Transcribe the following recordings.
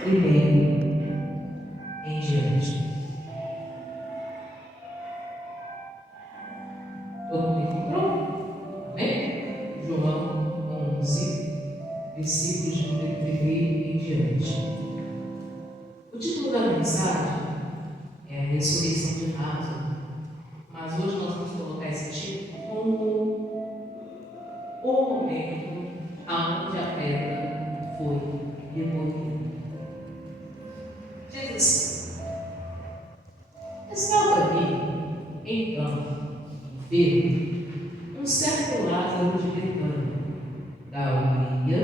primeiro em diante. Todo mundo encontrou? Amém? João 11, versículos de número 1 em diante. O título da mensagem é a ressurreição de Lázaro, mas hoje nós vamos colocar esse título como o momento aonde a pedra foi removida. Diz assim: estava ali, então, enfermo, um certo Lázaro de Betânia, da aldeia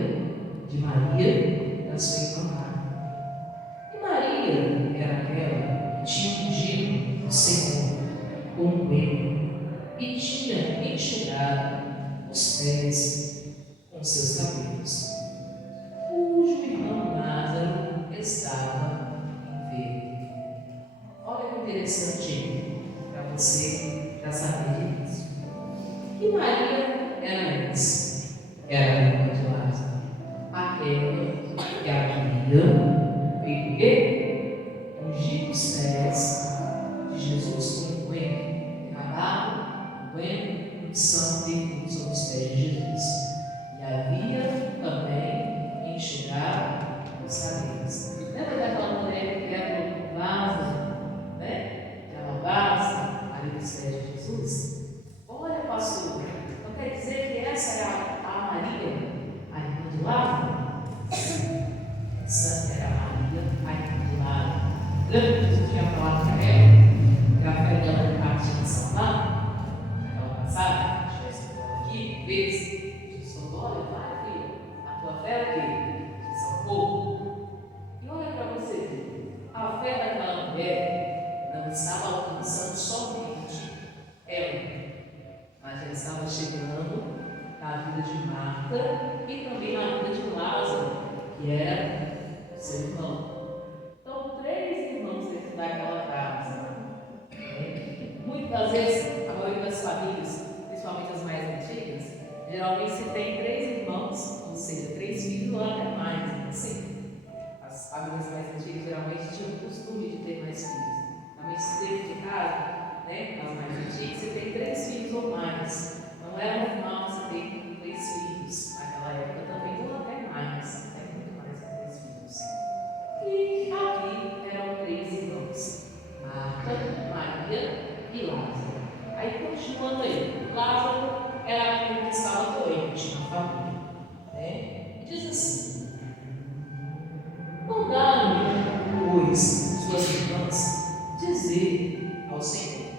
de Maria, da sua irmã Marta. E Maria era aquela que tinha ungido o Senhor com um óleo e tinha enxugado os pés com seus cabelos, cujo irmão Lázaro estava enfermo. Olha que interessante para você já saber disso. E Maria era essa? Era a irmã de Lázaro, aquela que havia feito o quê? Ungir os pés de Jesus com um óleo, derramado o óleo de santo e sobre os pés de Jesus. E havia também enxugado os cabelos. Lembra daquela mulher que era o Lázaro, né? De alabastro, ali dos pés de Jesus? Olha, pastor, não quer dizer que essa é a Maria, a irmã de Lázaro? Essa era a Maria, a irmã de Lázaro. Lembra que Jesus tinha falado para ela que a fé dela partia de São Paulo? Naquela passagem, que estivesse falando aqui, vezes, Jesus falou: olha, vai, filha, a tua fé é o quê? Te salvou. E olha para você ver, a fé daquela mulher não estava alcançando somente ela, mas já estava chegando na vida de Marta e também na vida de Lázaro, que era seu irmão. Então, 3 irmãos dentro daquela casa. Muitas vezes, a maioria das famílias, principalmente as mais antigas, geralmente se tem 3 irmãos, ou seja, 3 filhos ou até mais. Assim, as famílias mais antigas geralmente tinham o costume de ter mais filhos. Realmente, se dentro de casa, né, as mais antigas, você tem 3 filhos ou mais. Não é normal você ter 3 filhos. Naquela época também, ou até mais, até muito mais que 3 filhos. E aqui eram 3 irmãos: Marta, Maria e Lázaro. Aí continuando aí, Lázaro era aquele que estava doente na família, né? E diz assim: mandaram-lhe, pois, suas irmãs dizer ao Senhor: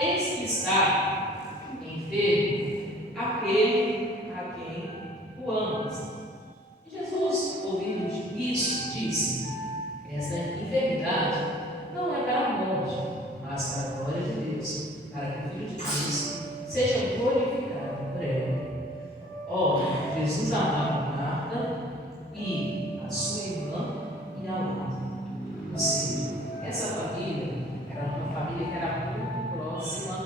eis que está enfermo aquele a quem tu amas. E Jesus, ouvindo isso, disse: esta enfermidade não é para a morte, mas para a glória de Deus, para que o Filho de Deus seja glorificado por ela. Ora, Jesus amava Marta e a sua irmã e a Lázaro. Ou seja, essa família era uma família que era muito próxima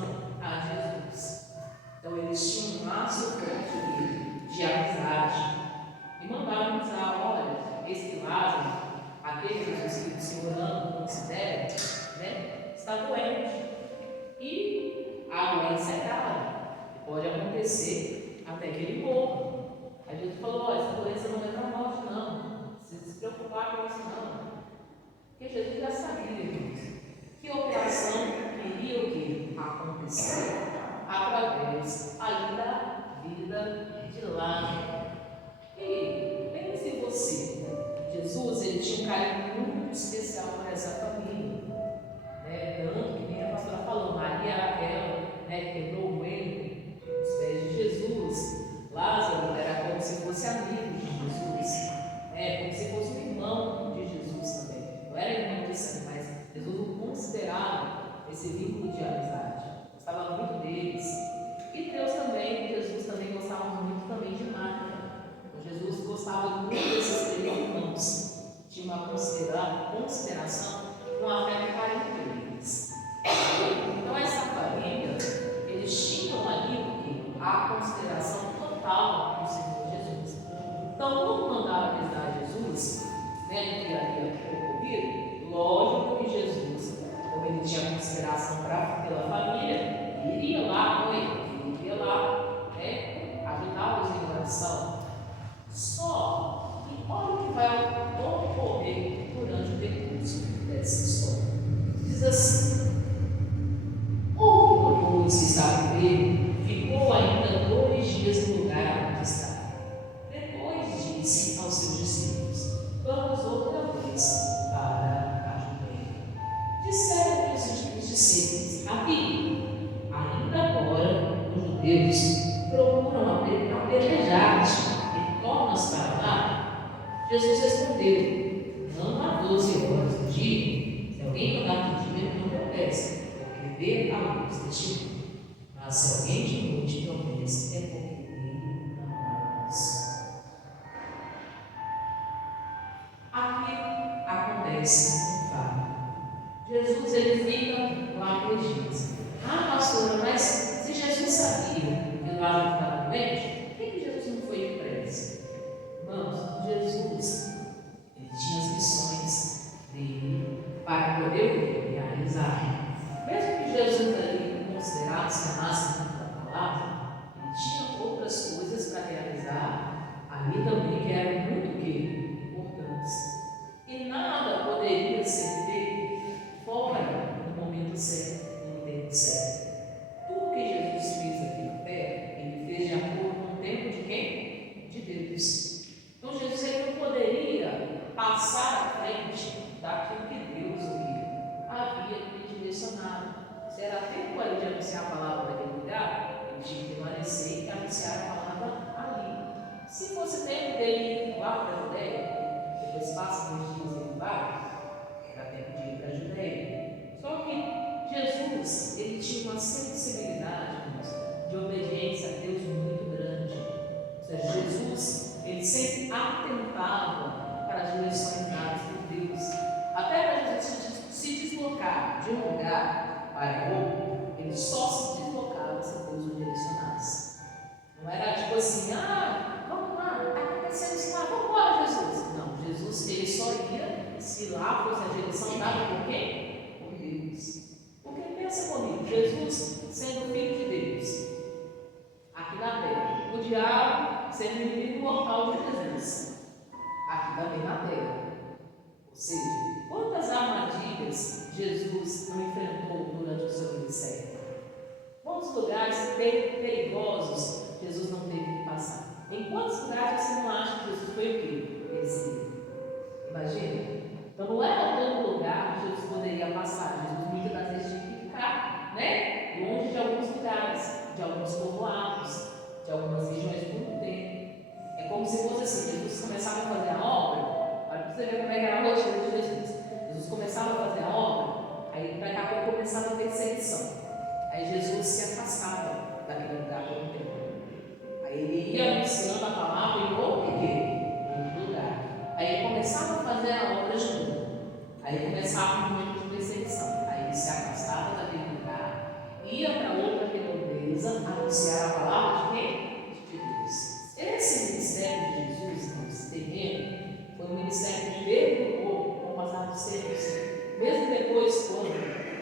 a Jesus. Então eles tinham um laço forte de amizade. E mandaram avisar: olha, esse Lázaro, aquele que o Senhor ama, considera, né, está doente. E a doença é grave. Pode acontecer até que ele morra. A gente falou: olha, essa doença não é para a morte, não. Não precisa se preocupar com isso, não. Porque Jesus já sabia, irmãos, que operação iria o que acontecer através ali da vida de Lázaro. E pense você, Jesus ele tinha um carinho muito especial por essa família, né? Tanto que nem a pastora falou, Maria era aquela, né, que quebrou o joelho nos pés de Jesus. Lázaro era como se fosse amigo de Jesus. vai ocorrer durante o decurso dessa história. Diz assim: houve uma luz que estava com ele, ficou ainda 2 dias no lugar onde estava. Depois disse aos seus discípulos: vamos outra vez para a Judeia. Disseram os discípulos: Rabi, ainda agora os judeus procuram apedrejar-te e tornas para lá? Jesus respondeu: não há 12 horas do dia. Se alguém andar de dia, não tropeça, porque vê a luz deste mundo. Mas se alguém de noite tropeça, é porque ele não há luz. Aqui acontece um fato. Jesus ele fica lá 3 dias. Ah, pastora, mas se Jesus sabia que Lázaro estava doente, por que Jesus não foi depressa? Irmãos, Jesus ele tinha as missões dele para poder realizar. Mesmo que Jesus ali considerasse a máxima da palavra, ele tinha outras coisas para realizar ali também que eram muito importantes. E nada poderia ser feito fora no momento certo, no tempo certo. Tudo que Jesus fez aqui na terra, ele fez de acordo com o tempo de quem? De Deus. Então Jesus ele não poderia passar à frente daquilo que Deus havia lhe direcionado. Se era tempo ali de anunciar a palavra naquele lugar, ele tinha que permanecer e anunciar a palavra ali. Se fosse tempo dele ir lá para a Judeia, depois passa 2 dias e ele vai, era tempo de ir para a Judeia. Só que Jesus, ele tinha uma sensibilidade, irmãos, de obediência a Deus muito grande. Ou seja, Jesus, ele sempre atentava para as direções dadas por Deus. Até para Jesus se deslocar de um lugar para outro, ele só se deslocava se Deus o direcionasse. Não era tipo assim, vamos lá, está acontecendo isso lá, vamos embora, Jesus. Não, Jesus ele só ia se lá fosse a direção dada por quem? Por Deus. Porque pensa comigo, Jesus sendo filho de Deus, aqui na terra, o diabo sendo inimigo mortal de Jesus, aqui também na terra. Ou seja, quantas armadilhas Jesus não enfrentou durante o seu ministério? Quantos lugares perigosos Jesus não teve que passar? Em quantos lugares você não acha que Jesus foi o quê? Perseguido. Imagina. Então não era todo lugar que Jesus poderia passar. Jesus muitas das vezes tinha que ficar, longe de alguns lugares, de alguns povoados, de algumas regiões muito tempo. É como se fosse assim, Jesus começava a fazer a obra. Olha para você ver como é que era a rotina de Jesus. Jesus começava a fazer a obra, aí daqui a pouco começava a perseguição. Aí Jesus se afastava daquele lugar por um tempo. Aí ele ia anunciando a palavra em outro lugar. Aí ele começava a fazer a obra de novo. Aí começava um momento de perseguição. Aí ele se afastava daquele lugar, ia para outra redondeza, anunciar a palavra de quem? De Deus. Esse ministério de Jesus, irmãos, terreno, foi um ministério que perdoou com o passar dos tempos. Mesmo depois, quando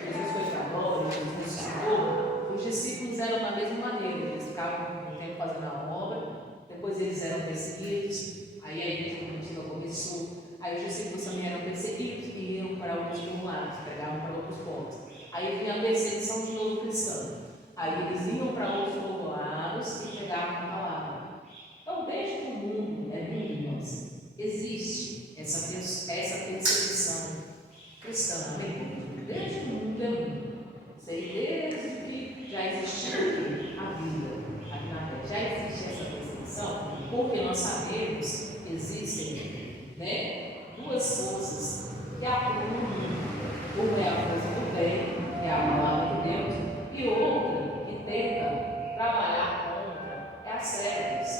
Jesus foi para a glória, Jesus ressuscitou, os discípulos eram da mesma maneira. Eles ficavam um tempo fazendo a obra, depois eles eram perseguidos, aí a igreja primitiva começou, aí os discípulos também eram perseguidos e iam para outros lugares, pregavam para outros pontos. Aí vinha a perseguição de novo cristão. Aí eles iam para outros povoados e pregavam a palavra. Então, desde que o mundo é mundo, irmãos, existe essa perseguição cristã, amém? Desde que o mundo é mundo. Desde que já existiu a vida aqui na terra, já existe essa perseguição, porque nós sabemos que existem duas forças que atuam no mundo. Uma é a força do bem, que é a palavra de Deus, e outra que tenta trabalhar contra é as trevas.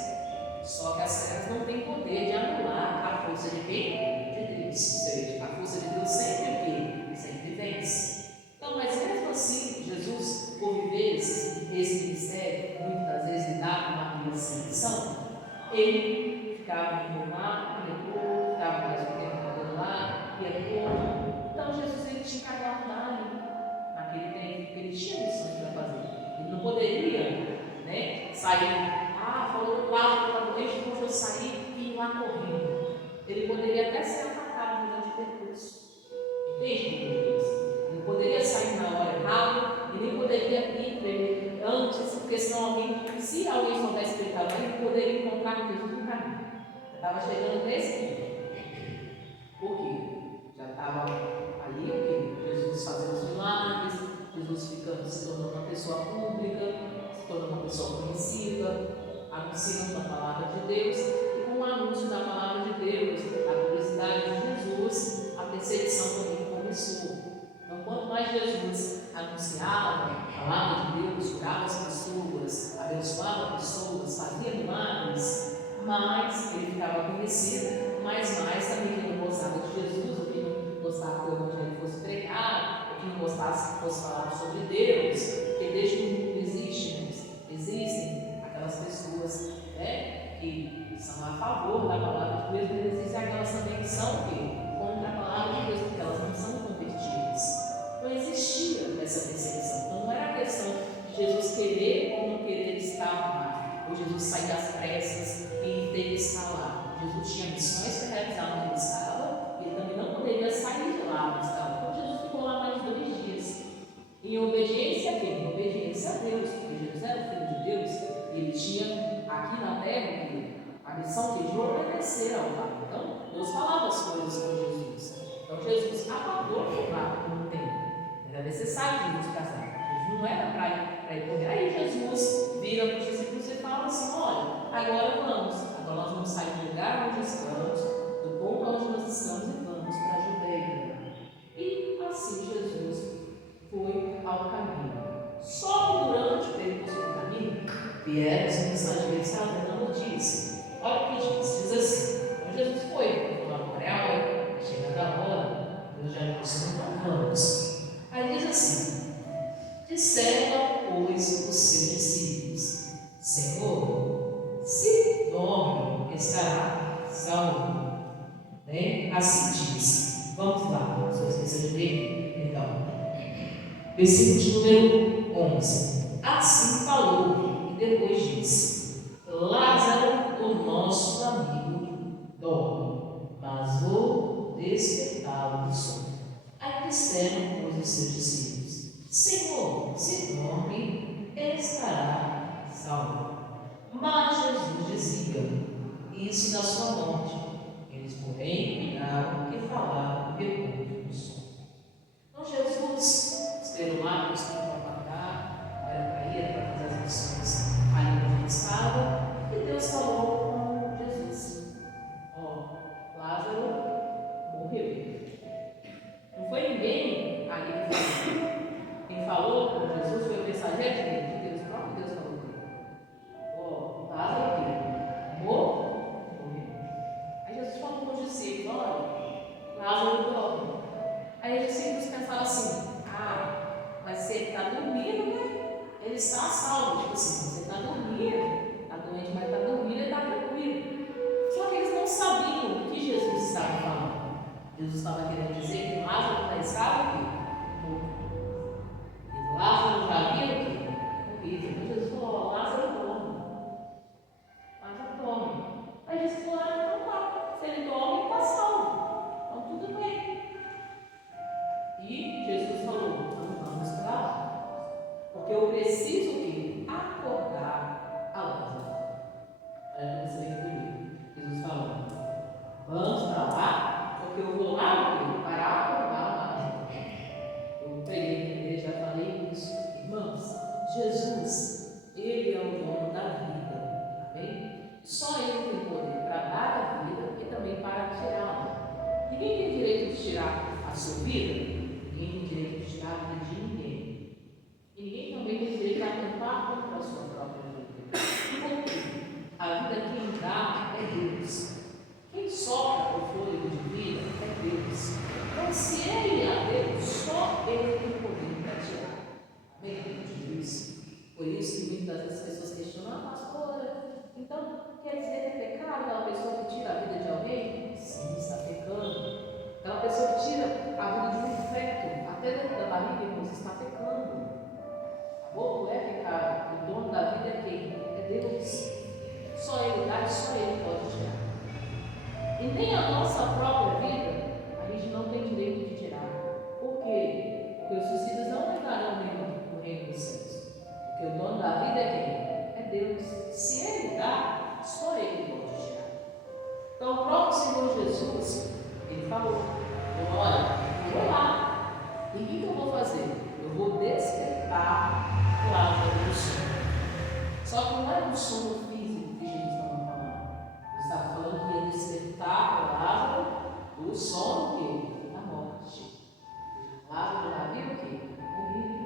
Só que as trevas não têm poder de anular a força de quem? De Deus. Ou seja, a força de Deus sempre vence. Então, mas mesmo assim, Jesus, por viver esse ministério, muitas das vezes lidar com uma perseguição, ele ficava informado, ficava mais um tempo lá, ia todo. Então, Jesus ele tinha que aguardar ali, naquele tempo, porque ele tinha missões para fazer. Ele não poderia sair, falou Lázaro está doente, então eu saí e ir lá correndo. Ele poderia estava chegando nesse ponto. Por quê? Já estava ali o quê? Jesus fazendo os milagres, Jesus se tornando uma pessoa pública, se tornando uma pessoa conhecida, anunciando a palavra de Deus, e com o anúncio da palavra de Deus, a publicidade de Jesus, a perseguição também começou. Então, quanto mais Jesus anunciava a palavra de Deus, curava as pessoas, abençoava pessoas, fazia milagres, mais ele ficava conhecido, mais também quem não gostava de Jesus, ou quem não gostava que o evangelho fosse pregado, ou quem não gostasse que fosse falado sobre Deus, porque desde que o mundo existe, existem aquelas pessoas, né, que são a favor da palavra de Deus, mas existem aquelas também que são o quê? Contra a palavra de Deus, porque elas não são convertidas. Não existia essa perseguição. Então não era questão de Jesus querer ou não querer estar lá, ou Jesus sair das pressas e ter que estar lá. Jesus tinha missões para realizar onde ele estava, e ele também não poderia sair de lá onde estava. Então Jesus ficou lá mais 2 dias. Em obediência a quem? Em obediência a Deus, porque Jesus era o Filho de Deus, e ele tinha aqui na terra a missão de obedecer ao Pai. Então, Deus falava as coisas com Jesus. Então, Jesus aguardou o Pai por um tempo. Era necessário Jesus casar. Jesus não era para ir correr. Aí Jesus vira para os discípulos e fala assim: olha, agora nós vamos sair do lugar onde estamos, do ponto onde nós estamos, e vamos para a Judeia. E assim Jesus foi ao caminho. Só durante o percurso do caminho vieram os mensageiros trazendo a notícia. Olha o que diz assim: então Jesus foi lá para ela, chegando a hora, Deus já disse: então vamos. Aí diz assim: disseram, pois, os seus discípulos: Senhor, se dorme, estará salvo. Né? Assim diz. Vamos lá, se eu esqueci de ler, então. Versículo de número 11. Assim falou, e depois disse: Lázaro, o nosso amigo, dorme, mas vou despertá-lo do sono. Aí disseram, pois, os seus discípulos: Senhor, se dorme, ele estará salvo. Mas Jesus dizia isso da sua morte. Eles, porém, cuidavam que falavam depois do sono. Então Jesus esperou lá que os filhos para guardar, era para ir, para fazer as missões ali onde ele estava, e Deus falou com Jesus: ó, Lázaro morreu. Não foi ninguém ali que falou. Quem falou com Jesus foi o mensageiro de Deus, o próprio Deus falou com ele. Ó, Lázaro morreu. Aí Jesus falou com os discípulos: olha, Lázaro dorme. Aí os discípulos pensaram assim: mas se ele está dormindo, né? Ele está salvo. Tipo assim, você está dormindo, está doente, mas está dormindo, ele está tranquilo. Só que eles não sabiam o que Jesus estava falando. Jesus estava querendo dizer que Lázaro já estava o quê? Morto. E Lázaro já havia o quê? Morrido. Então Jesus falou: Lázaro dorme. Lázaro dorme. Aí Jesus falou: então tá. Se ele dorme, ele está salvo. Então tudo bem. E Jesus falou: vamos para lá, porque eu preciso que acordar a Lázaro. Olha para você ver comigo. Jesus falou: vamos para lá, porque eu vou lá para acordar a Lázaro. Eu preguei na igreja, já falei isso. Irmãos, Jesus, Ele é o dono da vida. Amém? Só Ele tem poder para dar a vida e também para tirá-la. Ninguém tem direito de tirar a sua vida. Ninguém tem direito de tirar a vida de ninguém. E ninguém também tem direito a atentar contra a sua própria vida. Porque a vida quem dá é Deus. Quem sopra o fôlego de vida é Deus. Então, se Ele a deu, só Ele tem poder para tirar. Amém? Isso. Por isso que muitas vezes as pessoas questionam: pastora, então quer dizer que é pecado aquela pessoa que tira a vida de alguém? Sim, está pecando. Aquela pessoa que tira a vida de um feto, até dentro da barriga, irmãos, está pecando. Não é pecado. O dono da vida é quem? É Deus. Só Ele dá e só Ele pode tirar. E nem a nossa própria vida a gente não tem direito de tirar. Por quê? Porque os suicidas não entrarão no reino dos céus. Porque o dono da vida é quem? É Deus. Se Ele dá, só Ele pode tirar. Então, o próprio Senhor Jesus, ele falou: olha, eu vou lá, e o que eu vou fazer? Eu vou despertar Lázaro do sono. Só que não era um sono físico que Jesus estava falando. Ele estava falando que ia despertar Lázaro do sono que? Da morte. Lázaro já viu o quê? Morrido.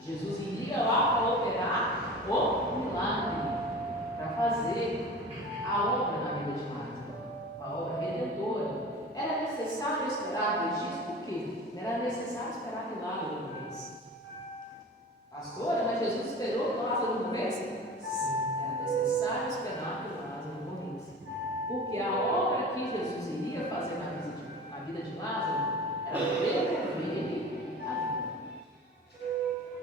Jesus iria lá para operar o milagre, para fazer a obra na vida de Lázaro, a obra redentora. Era necessário esperar Deus disso, por quê? Não era necessário esperar que Lázaro morresse. Pastora, mas Jesus esperou que Lázaro morresse? Sim, era necessário esperar que Lázaro morresse. Porque a obra que Jesus iria fazer na vida de Lázaro era devolver a vida.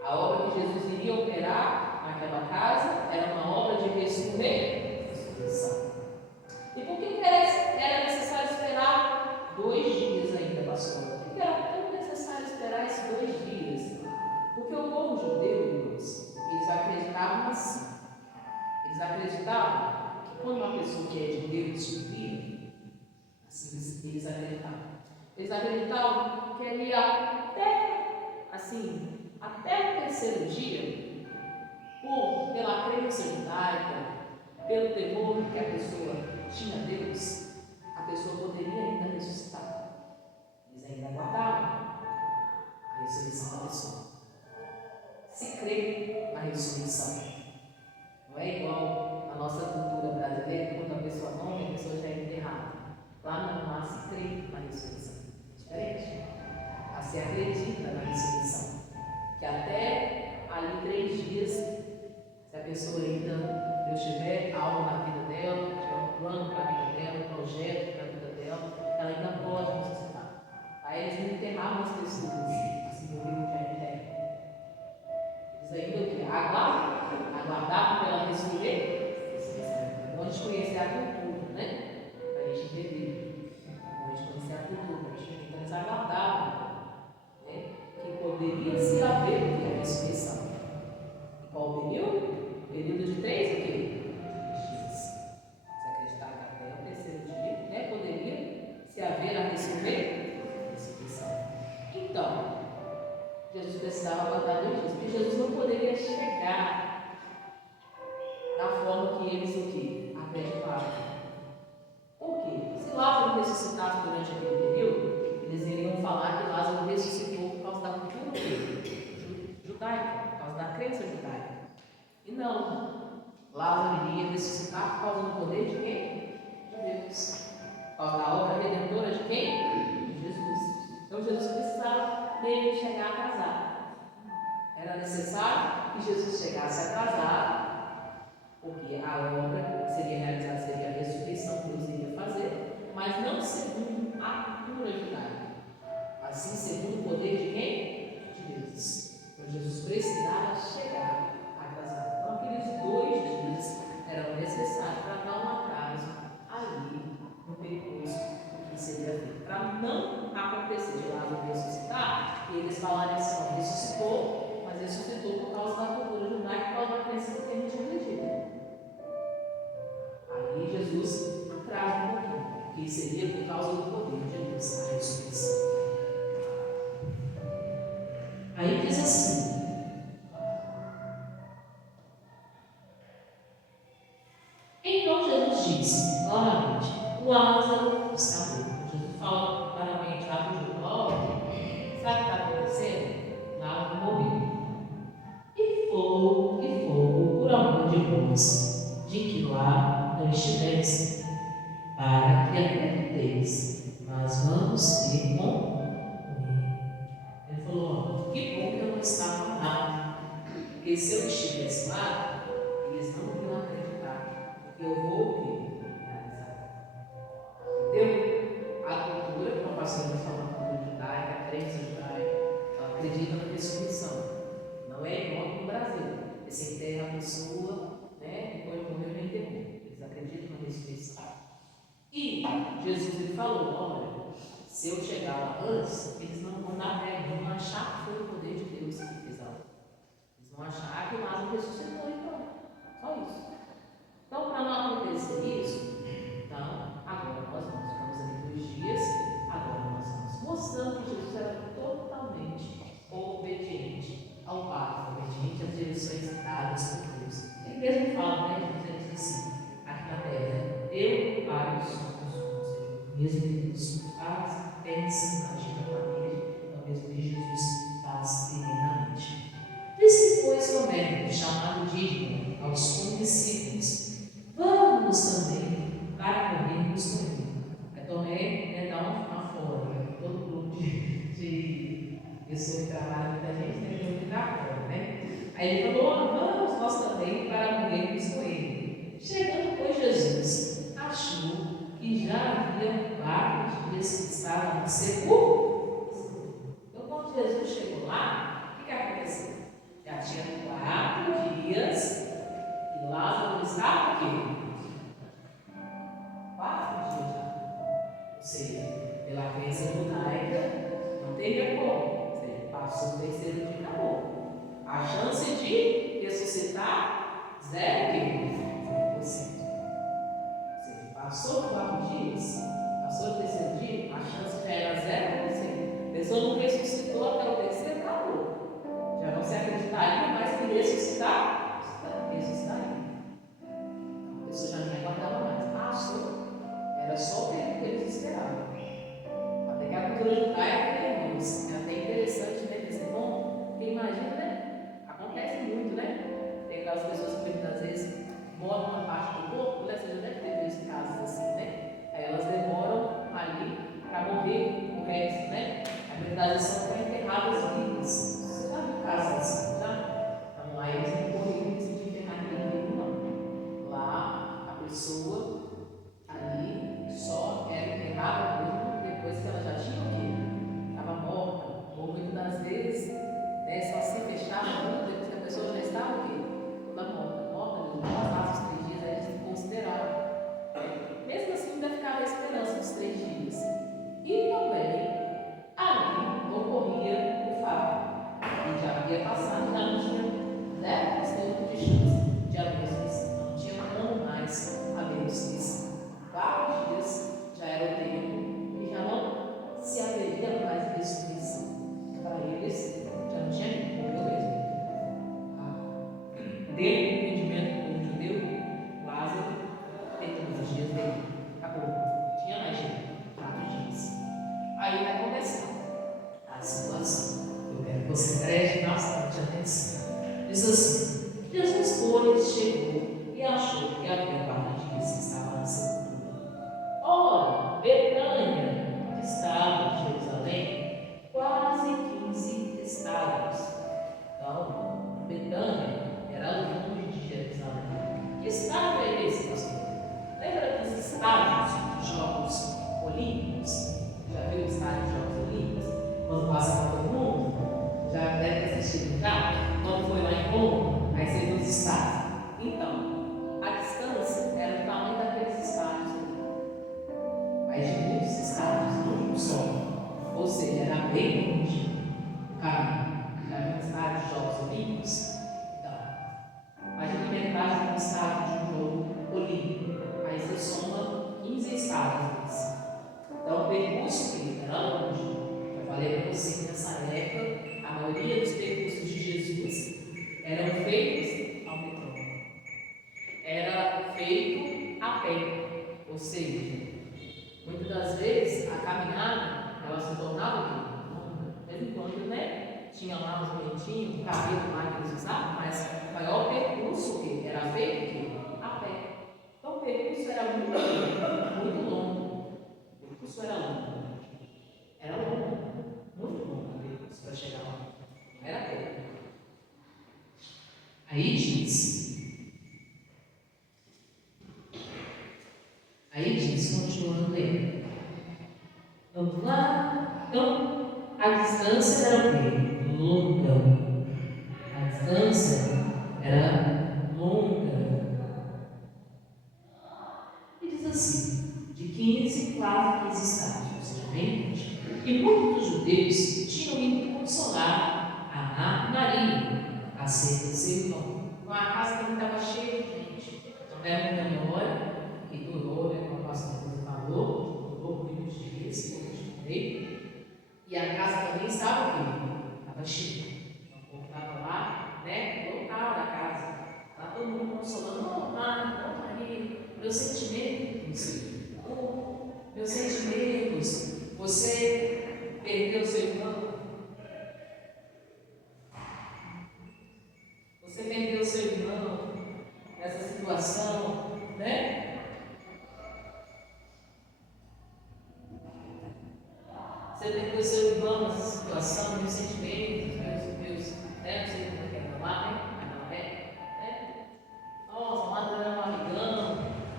A obra que Jesus iria operar naquela casa era uma obra de ressurreição. E por que era necessário esperar 2 dias ainda, pastora? Por que era tão necessário esperar esses 2 dias? Porque o povo judeu, irmãos, eles acreditavam assim. Eles acreditavam que quando uma pessoa que é de Deus subia, assim eles acreditavam. Eles acreditavam que ele ia até o 3º dia, pela crença judaica, pelo temor que a pessoa tinha a Deus, a pessoa poderia ainda ressuscitar. Eles ainda aguardavam a ressurreição da pessoa. Se crê na ressurreição. Não é igual a nossa cultura brasileira, quando a pessoa morre, a pessoa já é enterrada. Lá se crê na ressurreição. É diferente. Lá se acredita na ressurreição. Que até ali 3 dias, se a pessoa ainda, Deus tiver algo na vida dela, tiver um plano para a vida dela, um projeto para a vida dela, ela ainda pode ressuscitar. Aí eles não enterravam as pessoas, assim, morriam já em terra. Eles ainda o quê? Aguardavam pela ressurreição. Então a gente conhecer a cultura, né? Para a gente entender. Então a gente conhecer a cultura, a gente então eles aguardavam, né? Que poderia se haver o que é a ressurreição. E qual o período? Período de 3 o quê? 3 dias. Você acreditar que até o 3º dia, né? Poderia se haver a ressurreição. Então, Jesus precisava aguardar 2 dias, porque Jesus não poderia chegar da forma que eles acreditavam. Por quê? Se Lázaro ressuscitasse durante aquele período, eles iriam falar que Lázaro ressuscitou por causa da cultura judaica, por causa da crença judaica. E não, Lázaro iria ressuscitar por causa do poder de quem? De Deus. Por causa da obra redentora de quem? De Jesus. Então Jesus precisava dele chegar atrasado. Era necessário que Jesus chegasse atrasado, porque a obra que seria realizada seria a ressurreição que Deus iria fazer, mas não segundo a cultura judaica, assim segundo o poder de quem? De Deus. Então Jesus precisava chegar atrasado. Então aqueles 2 dias eram necessários para dar um atraso ali no percurso que seria feito, para não acontecer de Lázaro ressuscitar e eles falarem assim: ó, ressuscitou, mas ressuscitou por causa da cultura judaica, por causa da crença que a gente acredita. Aí Jesus traz um pouquinho, que seria por causa do poder de Deus, a ressurreição. Aí diz assim: então Jesus disse claramente: Lázaro está morto. Jesus fala claramente, abre o jogo, sabe o que está acontecendo? Lázaro morreu. E fogo por amor de vós, de que lá não estivesse, para que acrediteis, mas vamos ter com ele. Ele falou: que bom que eu não estava lá, porque se eu estivesse lá, eles não iam acreditar, porque eu vou realizar. Entendeu? A cultura, como a pastora falou, a cultura judaica, a crença judaica, ela acredita na ressurreição. Não é igual no Brasil. Você enterra a pessoa, né? Depois morreu e não enterrou. Eles acreditam na ressurreição. E Jesus ele falou: olha, se eu chegar lá antes, eles não vão dar fé, vão achar que foi o poder de Deus que fez a obra. Eles vão achar que o Lázaro ressuscitou, então. Só isso. Então, para não acontecer isso, então, Agora nós vamos, ficamos ali 2 dias, agora nós vamos. Mostrando que Jesus era totalmente obediente ao Pai, obediente às direções dadas por Deus. Ele mesmo fala, né? Ele diz assim, aqui na terra, eu e o Pai somos um, ou seja, o mesmo Deus faz, pensa, agita com a família, é o mesmo que Jesus faz divinamente. Disse, pois, Tomé, chamado Dídimo, aos condiscípulos, vamos também para comermos com ele. Aí Tomé dá uma fora, todo grupo de pessoas que trabalham com a gente tem que dar fora, né? Aí ele falou, vamos nós também para comermos com ele. Chegando, pois, Jesus achou que já havia 4 dias que estavam sepulcros. Então, quando Jesus chegou lá, o que aconteceu? Já tinha 4 dias e Lázaro estava o quê? 4 dias já. Ou seja, pela crença judaica, não teria como. Ou seja, passou o 3º dia e acabou. A chance de ressuscitar, 0,0%. Ou seja, passou 4 dias, passou o 3º dia, a chance já era 0%. A pessoa não ressuscitou até o 3º, acabou. Já não se acreditaria mais que ressuscitaria. A pessoa já não aguardava mais. Passou. Era só o tempo que eles esperavam. Até que a cultura judaica, irmãos, é até interessante, né? Dizer, bom, porque imagina, né? Acontece muito, né? Tem aquelas pessoas que muitas vezes moram na parte do corpo, né? Você já deve ter visto casos assim, né? Aí elas demoram ali para morrer o resto, né? Aí muitas vezes são até enterradas vivas. Você já viu casos assim, já? Então lá eles não corriam de enterrar ninguém vivo, não. Lá a pessoa ali só era enterrada mesmo depois que ela já tinha o quê? Estava morta. Ou muitas das vezes, né, só se fechava muito depois que a pessoa já estava o quê? Toda morta. Morta, passasse os 3 dias, aí eles consideravam. Mesmo assim, ainda ficava a esperança dos 3 dias. E também, ali ocorria o fato. E já havia passado, já não tinha 0% de chance de haver ressurreição. Não tinha como mais haver ressurreição. 4 dias já era o tempo e já não se haveria mais ressurreição. Para eles, já não tinha morreu mesmo. Dentro do entendimento do povo judeu, Lázaro tem todos os dias dele. Acabou. Não tinha mais jeito. 4 dias. Aí vai começar a situação. Eu quero que você preste bastante atenção. Diz assim: Jesus, pois, chegou e achou que havia 4 dias que estava na sepultura. Ora, Betânia, que estava em Jerusalém, quase 15 estados. Então, Betânia era longe de Jerusalém. Que estado é esse, pastor? Lembra dos estádios dos Jogos Olímpicos? Já viu o estádio dos Jogos Olímpicos? Quando passa para todo mundo? Já deve ter assistido já? Quando foi lá em Roma, aí você viu os estádios. Então, a distância era do tamanho daqueles estádios ali. Mas de muitos estádios, não um só. Ou seja, era bem longe o caminho. Já viu o estádio dos Jogos Olímpicos? Imagina a metade do estádio de um jogo olímpico. Aí você soma 15 estádios. Então o percurso que era longe. Eu falei para você que nessa época a maioria dos percursos de Jesus eram feitos ao metrô. Era feito a pé. Ou seja, muitas das vezes a caminhada ela se tornava longa. De vez em quando, né? Tinha lá os bonitinhos, o cabelo lá que eles usavam, mas o maior percurso que era feito a pé. Então o percurso era muito longo. O percurso era longo. Era longo, muito longo o percurso para chegar lá. Não era pouco. Aí diz, continuando lendo. Vamos lá. Então, a distância era o quê? Longa. A distância era longa. E diz assim, de 15, quase 15 estádios, ou seja, bem longe. E muitos dos judeus tinham ido consolar a Maria acerca do seu irmão. Então a casa também estava cheia de gente. Então era uma memória que durou, né, como a pastora falou, Ok? E a casa também estava o quê? Estava cheia. Então, o povo estava lá, né? Local da casa. Está todo mundo consolando. Oh, Marta, oh, Maria, meus sentimentos. Oh, meus sentimentos. Você perdeu seu irmão. Você perdeu seu irmão nessa situação, né? Você perdeu seu irmão nessa situação, meus sentimentos, né? Não sei como é que é falar, né? Não é? Nossa, mas era um amigão,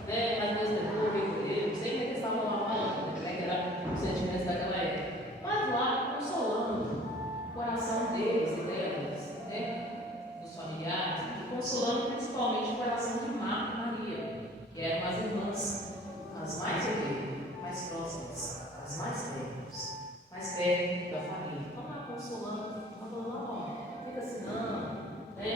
né? Mas Deus levou, eu não sei como é que eles estavam lá falando, né? Que era os sentimentos daquela época. Mas lá, consolando o coração deles e delas, né? Dos familiares, e consolando principalmente o coração de Marta e Maria, que eram as irmãs, as mais próximas, as mais perto da família. Estão lá consolando, falando, não fica assim não, né?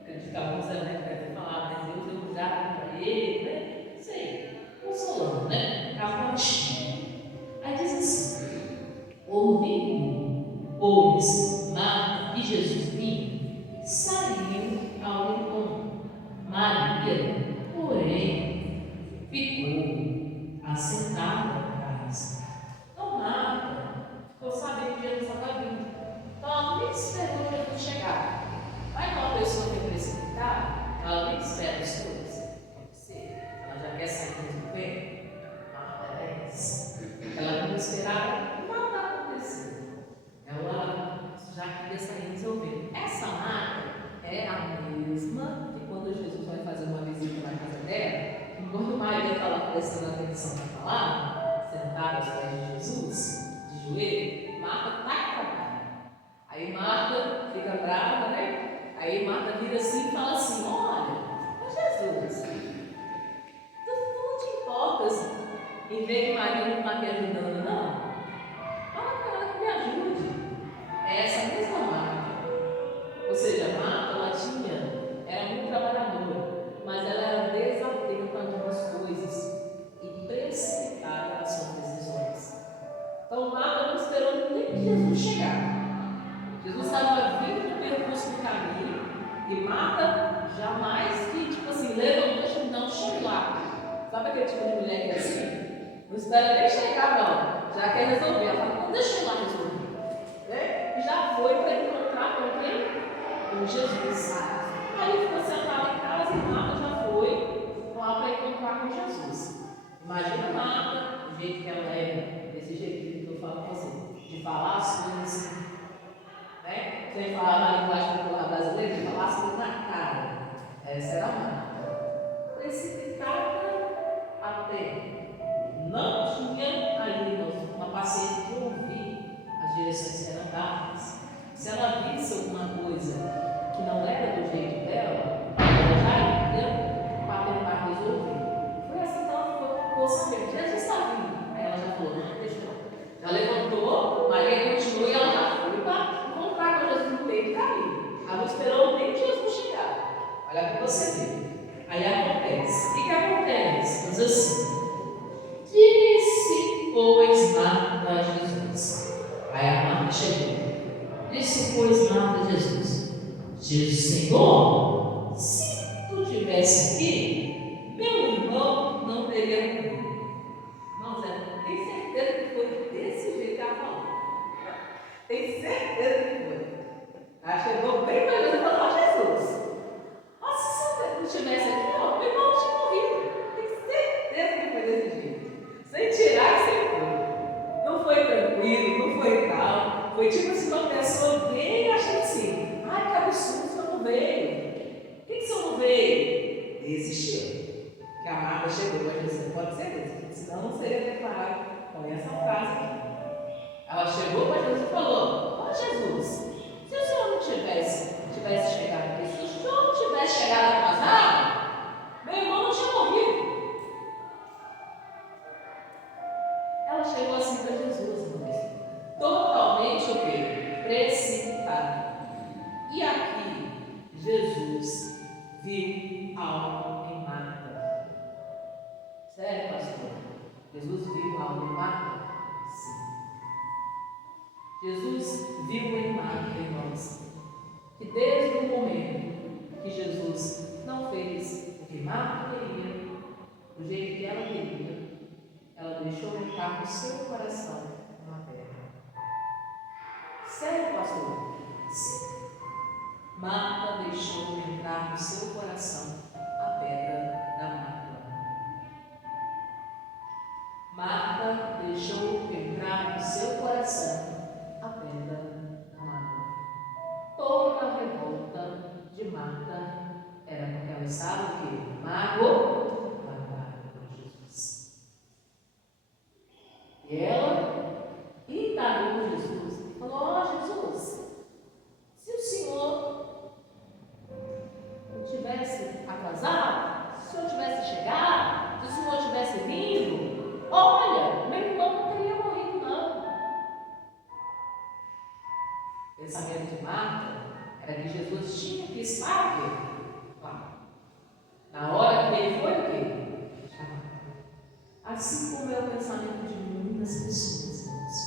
Acredito que alguns devem falar, né? Deus deu um lugar para ele, né? Não sei, consolando, né? Estava cheio. Aí diz assim: ouvindo, pois, Marta e Jesus vinham, saiu ao encontro. Maria, porém, ficou assentada na casa. Então, Marta ficou sabendo que Jesus estava vindo. Então, ela nem esperou Jesus chegar. Vai uma pessoa que é precipitada, ela nem espera as coisas acontecer. Ela já quer sair do bem. Marta é isso. Ela não esperava nada acontecer. Ela já queria sair resolvendo. Essa Marta é a mesma que quando Jesus vai fazer uma visita na casa dela, enquanto Maria está lá prestando atenção na palavra, sentada aos pés de Jesus, de joelho, Marta está trabalhando. Aí Marta fica brava, né? Aí Marta vira assim e fala assim: olha, Jesus, tu não te importas em ver que Maria não está me ajudando, não? Fala para ela que me ajude. É essa mesma Marta. Ou seja, Marta, era muito trabalhadora, mas ela era desatenta a algumas coisas e precipitada nas suas decisões. Então Marta não esperou nem que Jesus chegar. Jesus estava vindo no percurso do caminho e Marta jamais que, tipo assim, levantou e não, chega lá. Sabe aquele tipo de mulher que é assim? Não espera nem chegar, não. Já quer resolver. Ela fala, não, deixa eu lá resolver. Né? E já foi para encontrar com quem? Com Jesus. Aí ficou sentada em casa e Marta já foi lá para encontrar com Jesus. Imagina Marta, do jeito que ela é, desse jeito que eu falo com você, de falar as coisas assim, né? Sem falar na linguagem popular brasileira, de falar as coisas na cara. Essa era a Marta. Precipitada até. Não tinha ali uma paciência de ouvir as direções que eram dadas. Se ela visse alguma coisa que não era do jeito dela, ela já ia para tentar resolver. Foi assim que ela ficou sabendo. Jesus está vindo. Aí ela já falou, não, deixa eu. Já levantou, Maria continuou e ela já foi para encontrar com Jesus no meio do caminho. Ela não esperou nem Jesus chegar. Olha para você ver. Aí acontece. O que acontece? Diz assim: disse, pois, Marta a Jesus. Aí a Marta chegou. Disse, pois, Marta a Jesus. Senhor, se tu estivesse aqui, meu irmão não teria morrido. Não, Zé, tem certeza que foi desse jeito que ela falou. Tem certeza que foi. Ela chegou bem mais ou menos e falou: Jesus, nossa, se você não estivesse aqui, ó, meu irmão não tinha morrido. Tem certeza que foi desse jeito. Sem tirar que você foi. Não foi tranquilo, não foi calmo. Foi tipo assim, uma pessoa bem achando assim: ai, que absurdo, o senhor não veio. Por que o senhor não veio? Esse cheiro. Que a Marta chegou para Jesus, pode ser desse, senão não seria declarado com essa frase aqui. Ela chegou para Jesus e falou: ó Jesus, se o senhor não tivesse chegado aqui, se o senhor não tivesse chegado atrasado, meu irmão não tinha morrido. Ela chegou assim para Jesus, irmãos, totalmente o quê? Precipitada. E aqui, Jesus viu algo em Marta. Sério, pastor? Jesus viu algo em Marta? Sim. Jesus viu em Marta, irmãos, que desde o momento que Jesus não fez o que Marta queria, do jeito que ela queria, ela deixou entrar no seu coração uma pedra. Sério, pastor? Sim. Marta deixou entrar no seu coração a pedra da mágoa. Marta deixou entrar no seu coração a pedra da mágoa. Toda a revolta de Marta era porque ela estava o quê? Magoada por Jesus. E ela indagou Jesus e falou: ó, Jesus, se o Senhor não tivesse atrasado, se o Senhor tivesse chegado, se o Senhor tivesse vindo, olha, meu irmão não teria morrido, não. O pensamento de Marta era que Jesus tinha que estar lá. Na hora que ele foi o quê? Chamado. Assim como é o pensamento de muitas pessoas, irmãos.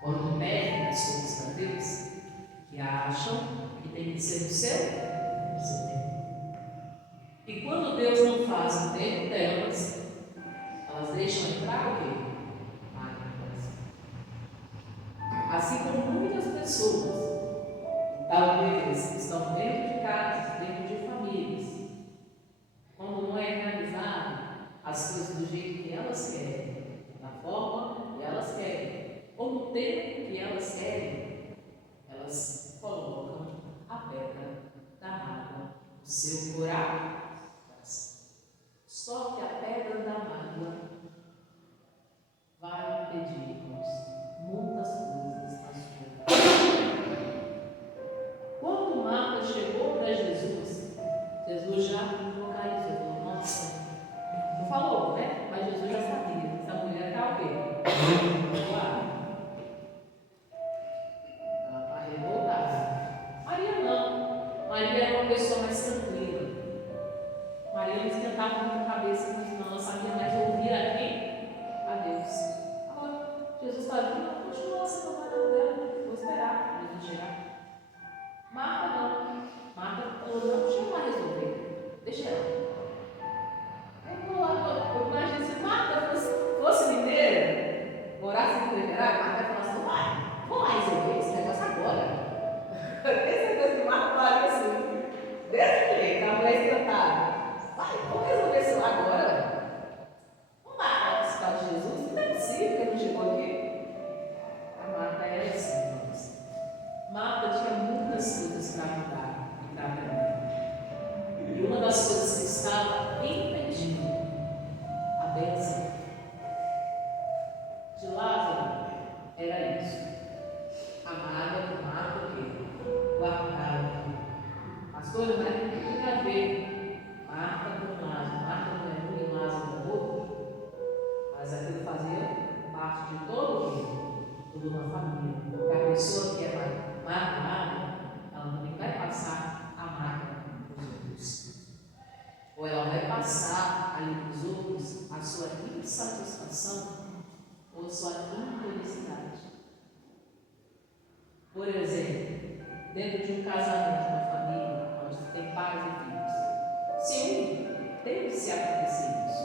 Quando pedem as coisas para Deus, que acham que tem que ser no seu tempo. E quando Deus não faz o tempo delas, elas deixam entrar o quê? Assim como muitas pessoas, talvez estão dentro de casas, dentro de famílias, quando não é realizado as coisas do jeito que elas querem, da forma que elas querem, ou no tempo que elas querem, elas colocam a pedra da mágoa no seu coração. Só que a pedra da mágoa vai impedir, irmãos, muitas coisas na sua vida. Quando Marta chegou para Jesus, Jesus já localizou, falou: nossa, não falou, né? Mas Jesus já sabia, essa mulher está o quê? Ela está revoltada. Maria não. Maria era uma pessoa mais tranquila. Maria não esquentava muito a cabeça, não, ela sabia mais ouvir a quem? A Deus. Agora, Jesus está vindo, continua sendo o marido dela, vou esperar Jesus chegar. Marta não. Marta falou: não, deixa ela resolver, deixa ela. Eu imagino se Marta fosse mineira, morasse em Mineirão, Marta ia falar assim: vamos lá resolver esse negócio agora. Esse negócio de Marta faria assim, desse jeito, a mulher escantada. Vai, vamos resolver isso agora. Vamos lá, esse tal de Jesus, não é possível que ele não chegou aqui. A Marta era assim, irmãos. Marta tinha muitas coisas para mudar e para aprender. E uma das coisas que estava impedindo a bênção de Lázaro era isso. A mágoa que Marta o quê? Guardava. Pastor, mas não tem a ver Marta com Lázaro. Marta não é um e Lázaro é outro. Mas aquilo fazia parte de toda uma família. Porque a pessoa que é magoada, ela também vai passar a mágoa para os outros. Ou ela vai passar ali para os outros a sua insatisfação ou a sua infelicidade. Por exemplo, dentro de um casamento, uma família, onde tem pais e filhos, se tem que se acontecer isso.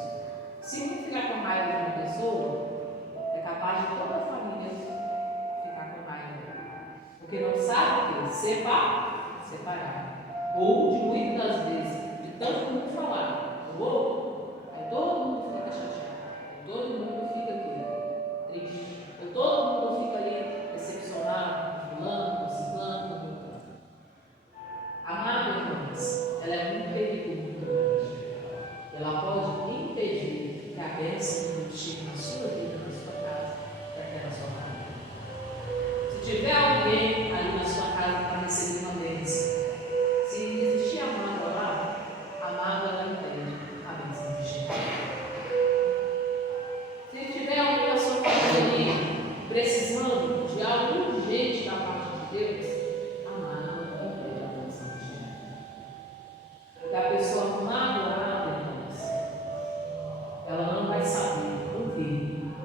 Se um ficar com raiva de uma pessoa, é capaz de toda a família ficar com raiva dela. Porque não sabe o que? Separar. Ou, de muitas das vezes, de tanto mundo falar do outro, aí todo mundo fica chateado, todo mundo fica aqui, triste, ou todo mundo fica ali decepcionado, fulano, ciclano. A mágoa, irmãos, ela é um perigo muito grande. Ela pode impedir que a bênção de Deus chegue na sua vida, na sua casa, e até na sua família. Se tiver alguém ali na sua casa para receber uma bênção, se existir a mágoa lá, a mágoa ela impede a bênção de chegar. Se tiver alguém na sua família ali precisando de algo urgente da parte de Deus, a mágoa impede a bênção de chegar. Porque a pessoa magoada, irmãos, ela não vai saber ouvir.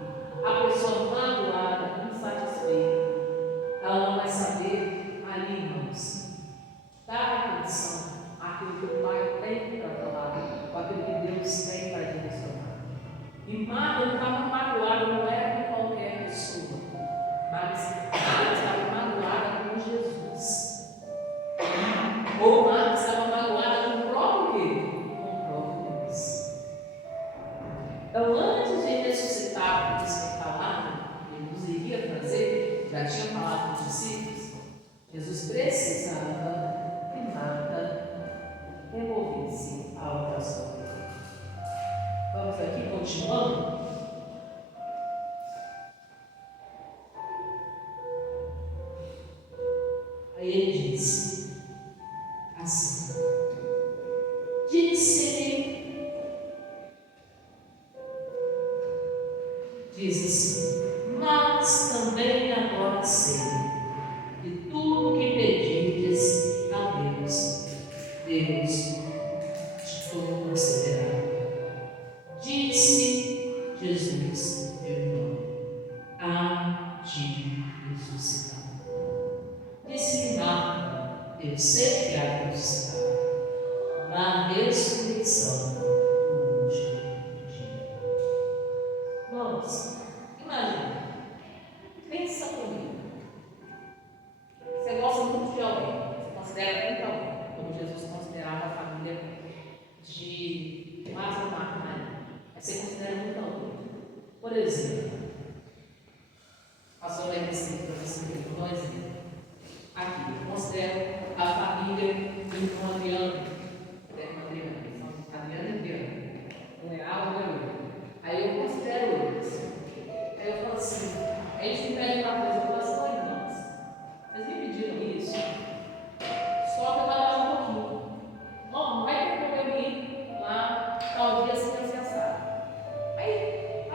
A pessoa magoada, insatisfeita, já tinha falado para os discípulos, Jesus precisava que Marta removesse algo da sua vida. Vamos aqui continuando. Aí ele disse assim: diz assim: mas também agora sei que tudo que pedirdes a Deus, Deus te concederá. Disse Jesus, meu irmão, há de ressuscitar. Disse Marta: eu sei que há de ressuscitar na ressurreição do último dia. Vamos, imagina, pensa comigo. Você gosta muito de alguém, você considera muito alguém, como Jesus considerava a família de Marta e Marta, né? Você considera muito alguém. Por exemplo, passou bem desse livro para você ver, um exemplo. Aqui, eu considero a família do irmão Adriano. Adriano e Adriano. Um é A, outro é O. Aí eu considero eles. Aí eu falo assim, eles me pedem uma coisa, eu falo assim, olha, irmãos, vocês me pediram isso, só que eu vou dar um pouquinho. Não vai ter como eu ir lá, tal dia, assim, assim, assado. Aí,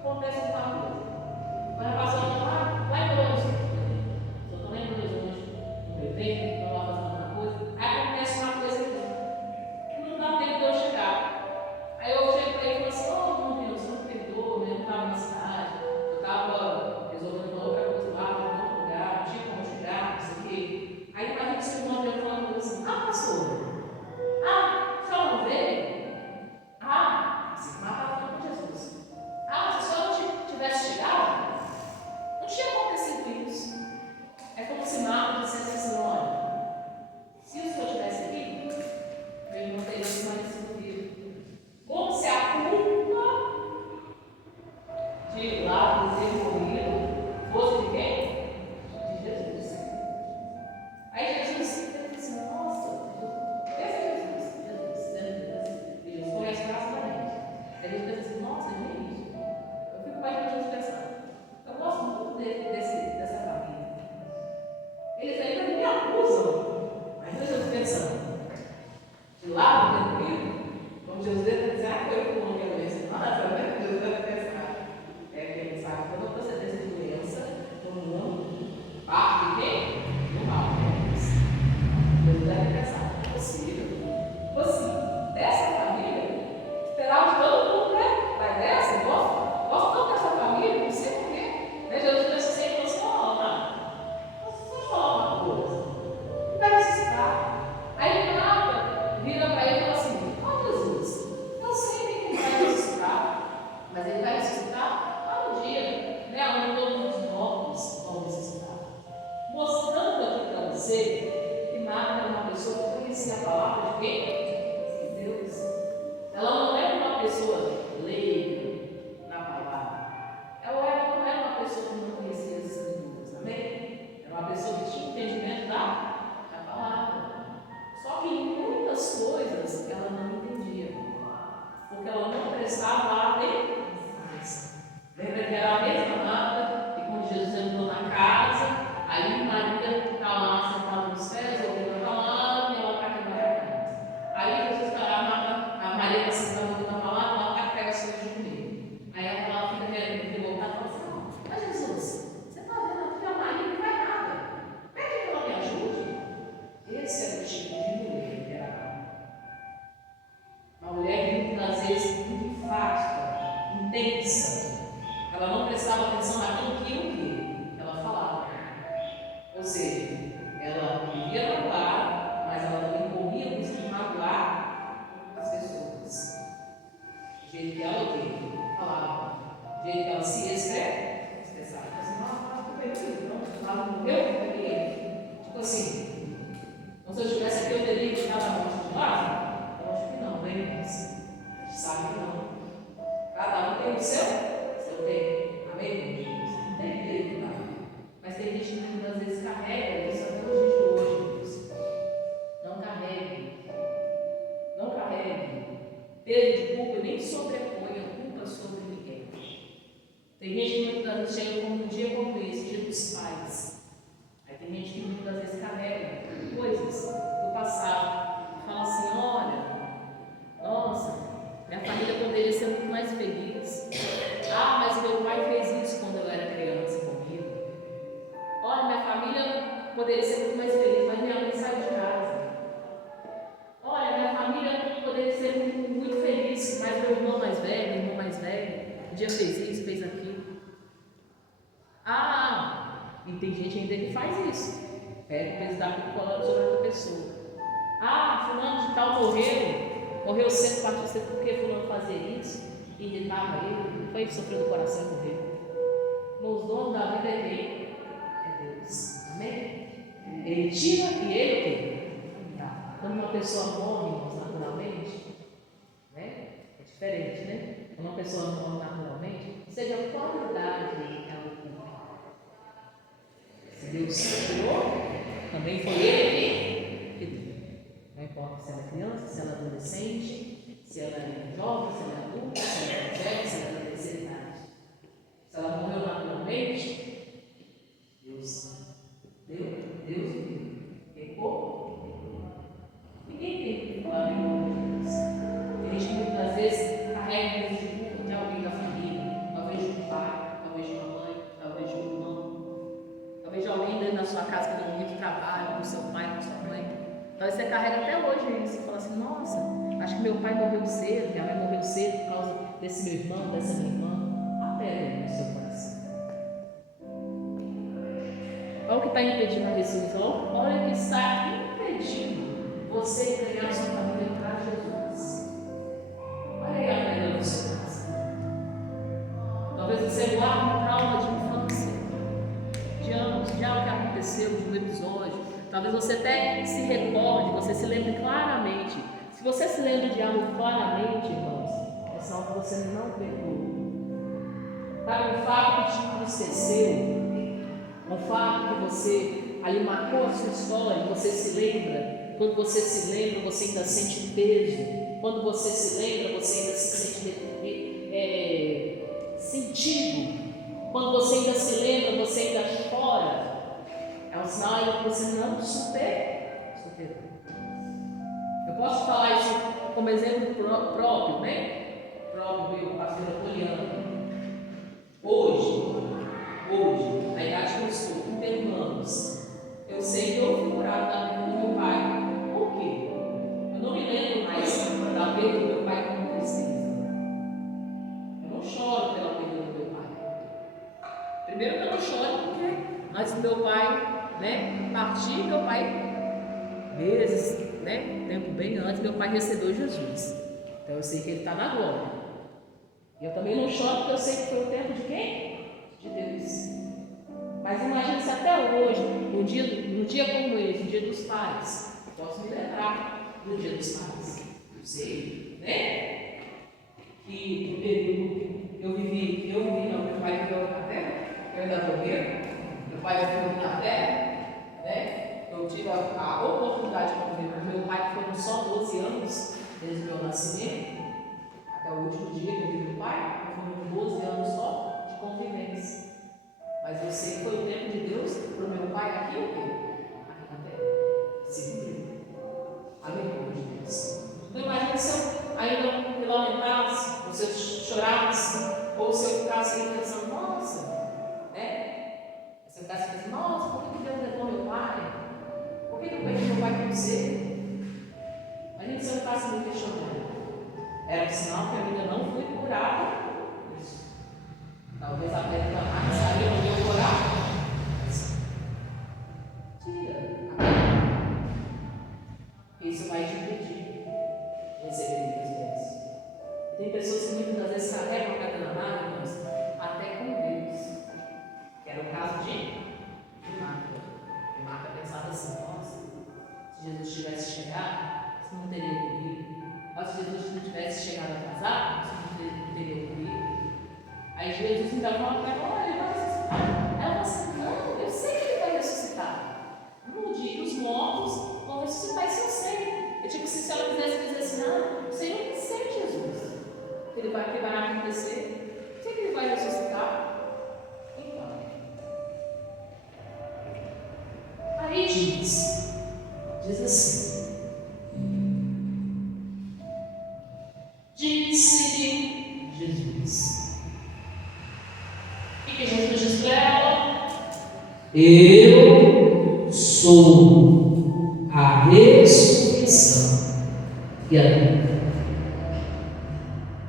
acontece uma coisa. Vai passando lá, vai para onde? Eu estou lembrando hoje, no meu tempo, estou lá fazendo uma coisa. Aí acontece uma coisa aqui. Não dá tempo de eu chegar. Aí eu chego para ele e falo assim: oh, meu Deus, você não perdoa, eu não estava na cidade, eu estava resolvendo uma outra coisa lá, em outro lugar, não tinha como chegar, não sei o quê. Aí imagina que o irmão dele falando assim: ah, pastor, a senhora não veio? Você matava com Jesus. Se a senhora não tivesse chegado, não tinha acontecido isso. É como se Marta dissesse assim: olha, se o senhor estivesse aqui, meu irmão teria permanecido vivo. Como se a culpa de lá ter morrido fosse de quem? De Jesus. Aí Jesus pensa assim: nossa, Deus conhece rapidamente. Aí a gente pensa assim: nossa, gente, eu fico mais pra gente pensar. Eu gosto muito dessa família. Eles ainda me acusam. Mas Jesus pensando, de lá do tranquilo, como Jesus deve dizer, foi eu que não quero isso. Nossa, né? Jesus deve pensar. É que ele sabe que toda procedência de doença no mundo parte de quem? Do mal, né? Jesus deve pensar, é possível. Tipo assim, dessa família, esperava de todo mundo, né? Vai dessa, gosto tanto dessa família, não sei porquê. Né? Jesus pensa assim, ele falou assim: ó, só te falar uma coisa. Vai ressuscitar. Aí Marta vira para ele e fala assim: ó, Jesus, eu sei que ele vai ressuscitar, mas ele vai ressuscitar lá no dia, né, onde todos os mortos vão ressuscitar. Mostrando aqui para você que Marta era uma pessoa que conhecia a palavra de quem? De Deus. Ela não era uma pessoa leiga na palavra. Ela não era uma pessoa que não conhecia as escrituras, amém? Era uma pessoa que tinha entendimento da palavra. Só que em muitas coisas ela não entendia, porque ela não prestava atenção. Lembra que era a mesma Marta que quando Jesus entrou na casa, aí Maria está lá sentada nos pés, ouvindo a palavra, e ela está quebrando a casa. Aí Jesus está lá, a Maria está sentada ouvindo a palavra, ela está pega as coisas de comer. Aí ela fica querendo voltar e fala assim: não, mas Jesus, você está vendo aqui a Maria não faz nada. Pede que ela me ajude. Esse era o tipo de mulher que era uma mulher que muitas vezes muito enfática, intensa. Ela não prestava atenção naquilo que ela falava. Ou seja, ela vivia magoar, mas ela também corria o risco de magoar as pessoas. Do jeito que ela falava, do jeito que ela se expressava. Assim, nossa, tudo bem, não, ela morreu, eu peguei. Tipo assim, então, se eu estivesse aqui, eu teria que ficar na morte de Lázaro? Eu acho que não, né, irmãos? A gente sabe que não. Cada um tem o seu tempo. Amém, irmãos? Não tem tempo, tá? muitas vezes chega um dia como esse, dia dos pais. Aí tem gente que muitas vezes carrega coisas do passado. Fala assim, olha, nossa, minha família poderia ser muito mais feliz. Ah, mas meu pai fez isso quando eu era criança comigo. Olha, minha família poderia ser muito mais feliz, mas minha mãe saiu de casa. Olha, minha família poderia ser muito feliz, mas meu irmão mais velho, um dia fez isso, fez aquilo. Ah, e tem gente ainda que faz isso. Pega o peso da culpa sobre outra pessoa. Ah, fulano de tal morreu cedo, partiu cedo porque fulano fazia isso, irritava ele, foi ele sofreu do coração e morreu. Nos donos da vida é quem? É Deus. Amém? Ele tira e ele o quê? Tá. Quando uma pessoa morre, irmãos, naturalmente, né? É diferente, né? Quando uma pessoa morre naturalmente, seja qual idade ela ocupa. Se Deus criou, também foi Ele que deu. Não importa se ela é criança, se ela é adolescente, se ela é jovem, se ela é adulta, se ela é velha, se ela é da terceira idade. Se ela morreu naturalmente, Deus deu. Pecou. Ninguém tem que falar em nome de Deus. Tem gente que muitas vezes carrega peso de culpa de alguém da família, talvez de um pai, talvez de uma mãe, talvez de um irmão, talvez de alguém dentro da sua casa que deu muito trabalho, com seu pai, com sua mãe. Talvez você carrega até hoje isso. Você fala assim, nossa, acho que meu pai morreu cedo, minha mãe morreu cedo por causa desse meu irmão, dessa minha irmã. Apega no seu coração. Olha o que está impedindo a ressurreição. Olha o que está impedindo você ganhar sua família para Jesus. Olha aí a vida do seu coração. Talvez você guarde um trauma de infância, de anos, de algo que aconteceu, de um episódio. Talvez você até se recorde, você se lembre claramente. Se você se lembra de algo claramente, irmãos, é sinal que você não perdoou. Para um fato que te entristeceu, um fato que você ali marcou a sua história, você se lembra. Quando você se lembra, você ainda sente peso. Quando você se lembra, você ainda se sente sentido. Quando você ainda se lembra, você ainda chora. É um sinal que você não superou. Eu posso falar isso como exemplo próprio, né? Próprio meu, pastor Poliano. Hoje, na idade que eu estou, com 30 anos, eu sei que eu fui curado da perda do meu pai. Por quê? Eu não me lembro mais da perda do meu pai como tristeza. Eu não choro pela perda do meu pai. Primeiro que eu não choro porque antes do meu pai, né, partir, meu pai, meses, né, tempo bem antes, meu pai recebeu Jesus. Então eu sei que ele está na glória. Eu também não choro porque eu sei que foi o tempo de quem? De Deus. Mas imagine se até hoje, num dia como esse, no dia dos pais, eu posso me lembrar do dia dos pais. Eu sei, né? Que no período eu vivi, não, meu pai viveu na terra, eu ainda estou vivo, meu pai viveu na terra, né? Eu tive a oportunidade de conviver com meu pai, que foram só 12 anos desde o meu nascimento, até o último dia que eu vi meu pai, foram 12 anos só de convivência. Mas eu sei que foi o tempo de Deus para o meu pai aqui o quê? Aqui na terra. Se cumpriu. Amém, povo de Deus. Então imagine se eu ainda me lamentasse, ou se eu chorasse, ou se eu ficasse aí pensando, nossa, né? Se eu ficasse pensando, nossa, por que Deus levou meu pai? Por que eu perdi meu pai com você? Imagine se eu ficasse me questionando. Era um sinal que eu ainda não fui curado. Talvez a pedra da marca saiu no meu coração. Jesus diz para ela: eu sou a ressurreição e a vida.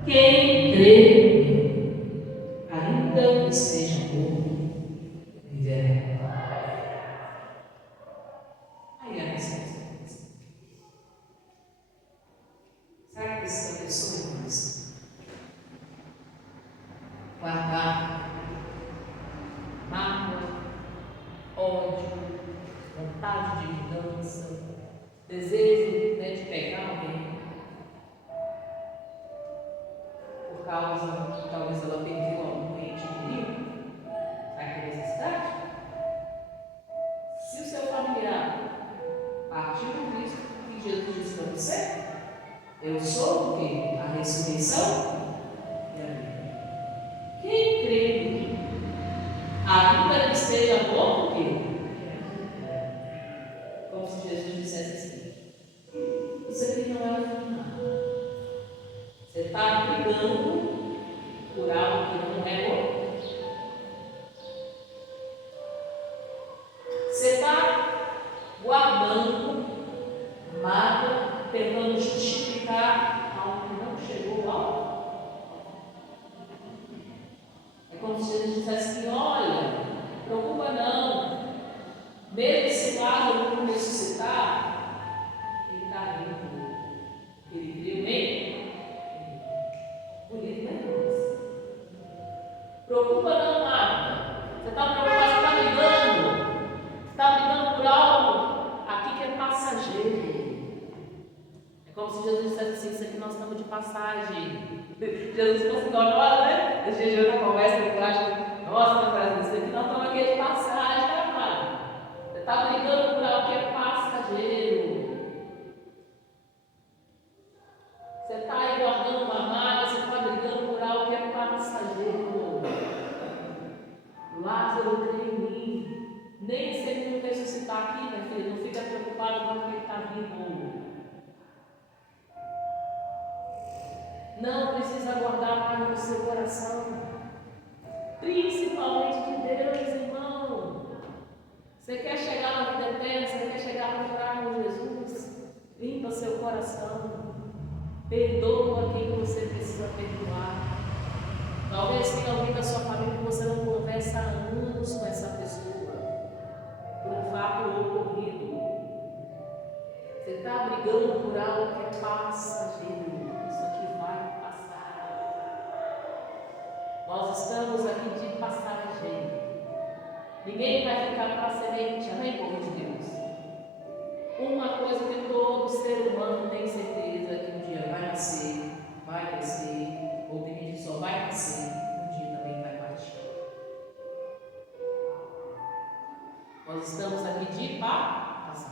Quem crê em mim, ainda que esteja morto, viverá. Aí a resposta é essa. Será que essa pessoa é isso? Guardar mágoa, ódio, vontade de vingança, desejo, né, de pegar alguém por causa que talvez ela perdeu algum ente querido, naquela necessidade. Se o seu familiar partiu de Cristo, e Jesus disse para você: eu sou o quê? A ressurreição e a vida. Quem crê em mim, ainda que esteja morto, o quê? Como se Jesus dissesse assim: isso aqui não é o final. Você está brigando por algo que não é bom. Você está guardando mágoa, tentando justificar algo que não chegou ao. É como se Jesus dissesse assim: olha, preocupa não, mesmo se Lázaro não ressuscitar, ele está vivo. Ele creu em. Bonito, né, irmãos? Preocupa não, Marta. Você está preocupada, você está brigando. Você está brigando por algo aqui que é passageiro. É como se Jesus dissesse assim: isso aqui nós estamos de passagem. Jesus fosse agora, né? Esse dia na conversa, eu acho, nossa, isso aqui nós estamos aqui de passagem, tá, Marta? Você está brigando por algo que é passageiro. Você está aí guardando uma mágoa, você está brigando por algo que é passageiro. Lázaro crê em mim. Nem se ele não ressuscitar aqui, minha filha, não fica preocupado não, porque ele está vivo. Não precisa guardar mágoa no seu coração. Principalmente de Deus, irmão. Você quer chegar na vida eterna, você quer chegar no lugar com Jesus? Limpa seu coração. Perdoa quem você precisa perdoar. Talvez tenha alguém da sua família que você não conversa há anos com essa pessoa, por um fato ocorrido. Você está brigando por algo que é passageiro. Isso aqui vai passar. Nós estamos aqui de passagem. Ninguém vai ficar para semente, amém, povo de Deus? Uma coisa que todo ser humano tem certeza que um dia vai nascer, vai crescer, ou tem gente que só vai nascer, um dia também vai partir. Nós estamos aqui de passagem.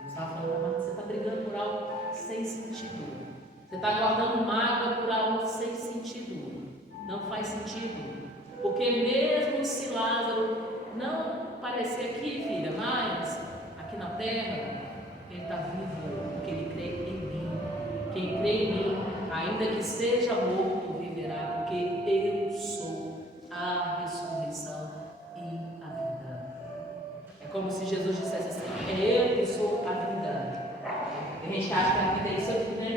Ele estava falando, você está brigando por algo sem sentido. Você está guardando mágoa por algo sem sentido. Não faz sentido. Porque mesmo se Lázaro não parecer aqui, filha, mas aqui na terra, ele está vivo, porque ele crê em mim. Quem crê em mim, ainda que esteja morto, viverá, porque eu sou a ressurreição e a vida. É como se Jesus dissesse assim: é eu que sou a vida. Tem gente que acha que a vida é isso aqui, né?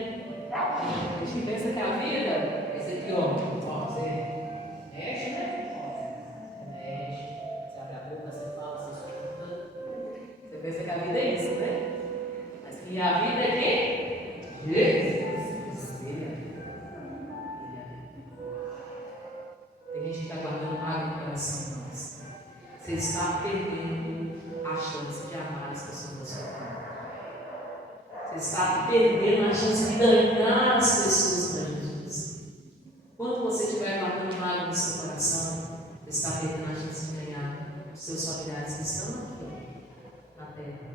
A gente pensa que a vida é isso aqui, ó. Você mexe, né? Mexe. Você abre a boca, você fala, você escuta. Você pensa que a vida é isso, né? Mas que a vida é quem? Jesus. Ele é a vida. Tem gente que está guardando mágoa no coração, mas você está perdendo a chance de amar as pessoas da sua vida. Você está perdendo a chance de ganhar as pessoas para Jesus. Quando você estiver guardando mágoa no seu coração, você está perdendo a chance de ganhar os seus familiares que estão aqui na terra,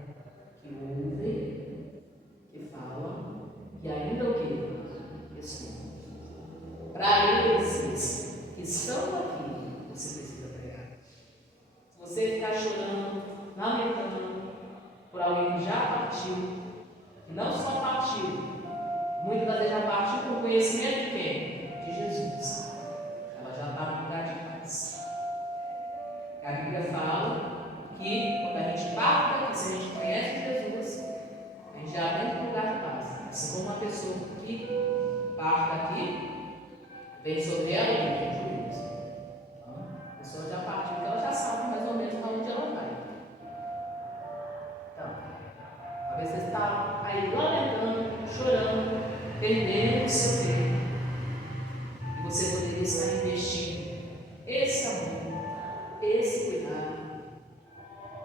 que ouvem, que falam, e ainda o que? Que escutam. Para esses que estão aqui, você precisa pregar. Se você ficar chorando, lamentando por alguém que já partiu, e não só partiu, muitas das vezes já partiu com conhecimento de quem? De Jesus. Ela já está no lugar de paz. A Bíblia fala que quando a gente parte daqui, se a gente conhece Jesus, a gente já vem para o lugar de paz. Se for uma pessoa que parte daqui, vem sobre ela o prejuízo. Então, a pessoa já partiu, porque ela já sabe mais ou menos para onde ela vai. Então, talvez você está aí lamentando, chorando, perdendo o seu tempo. E você poderia estar investindo esse amor, esse cuidado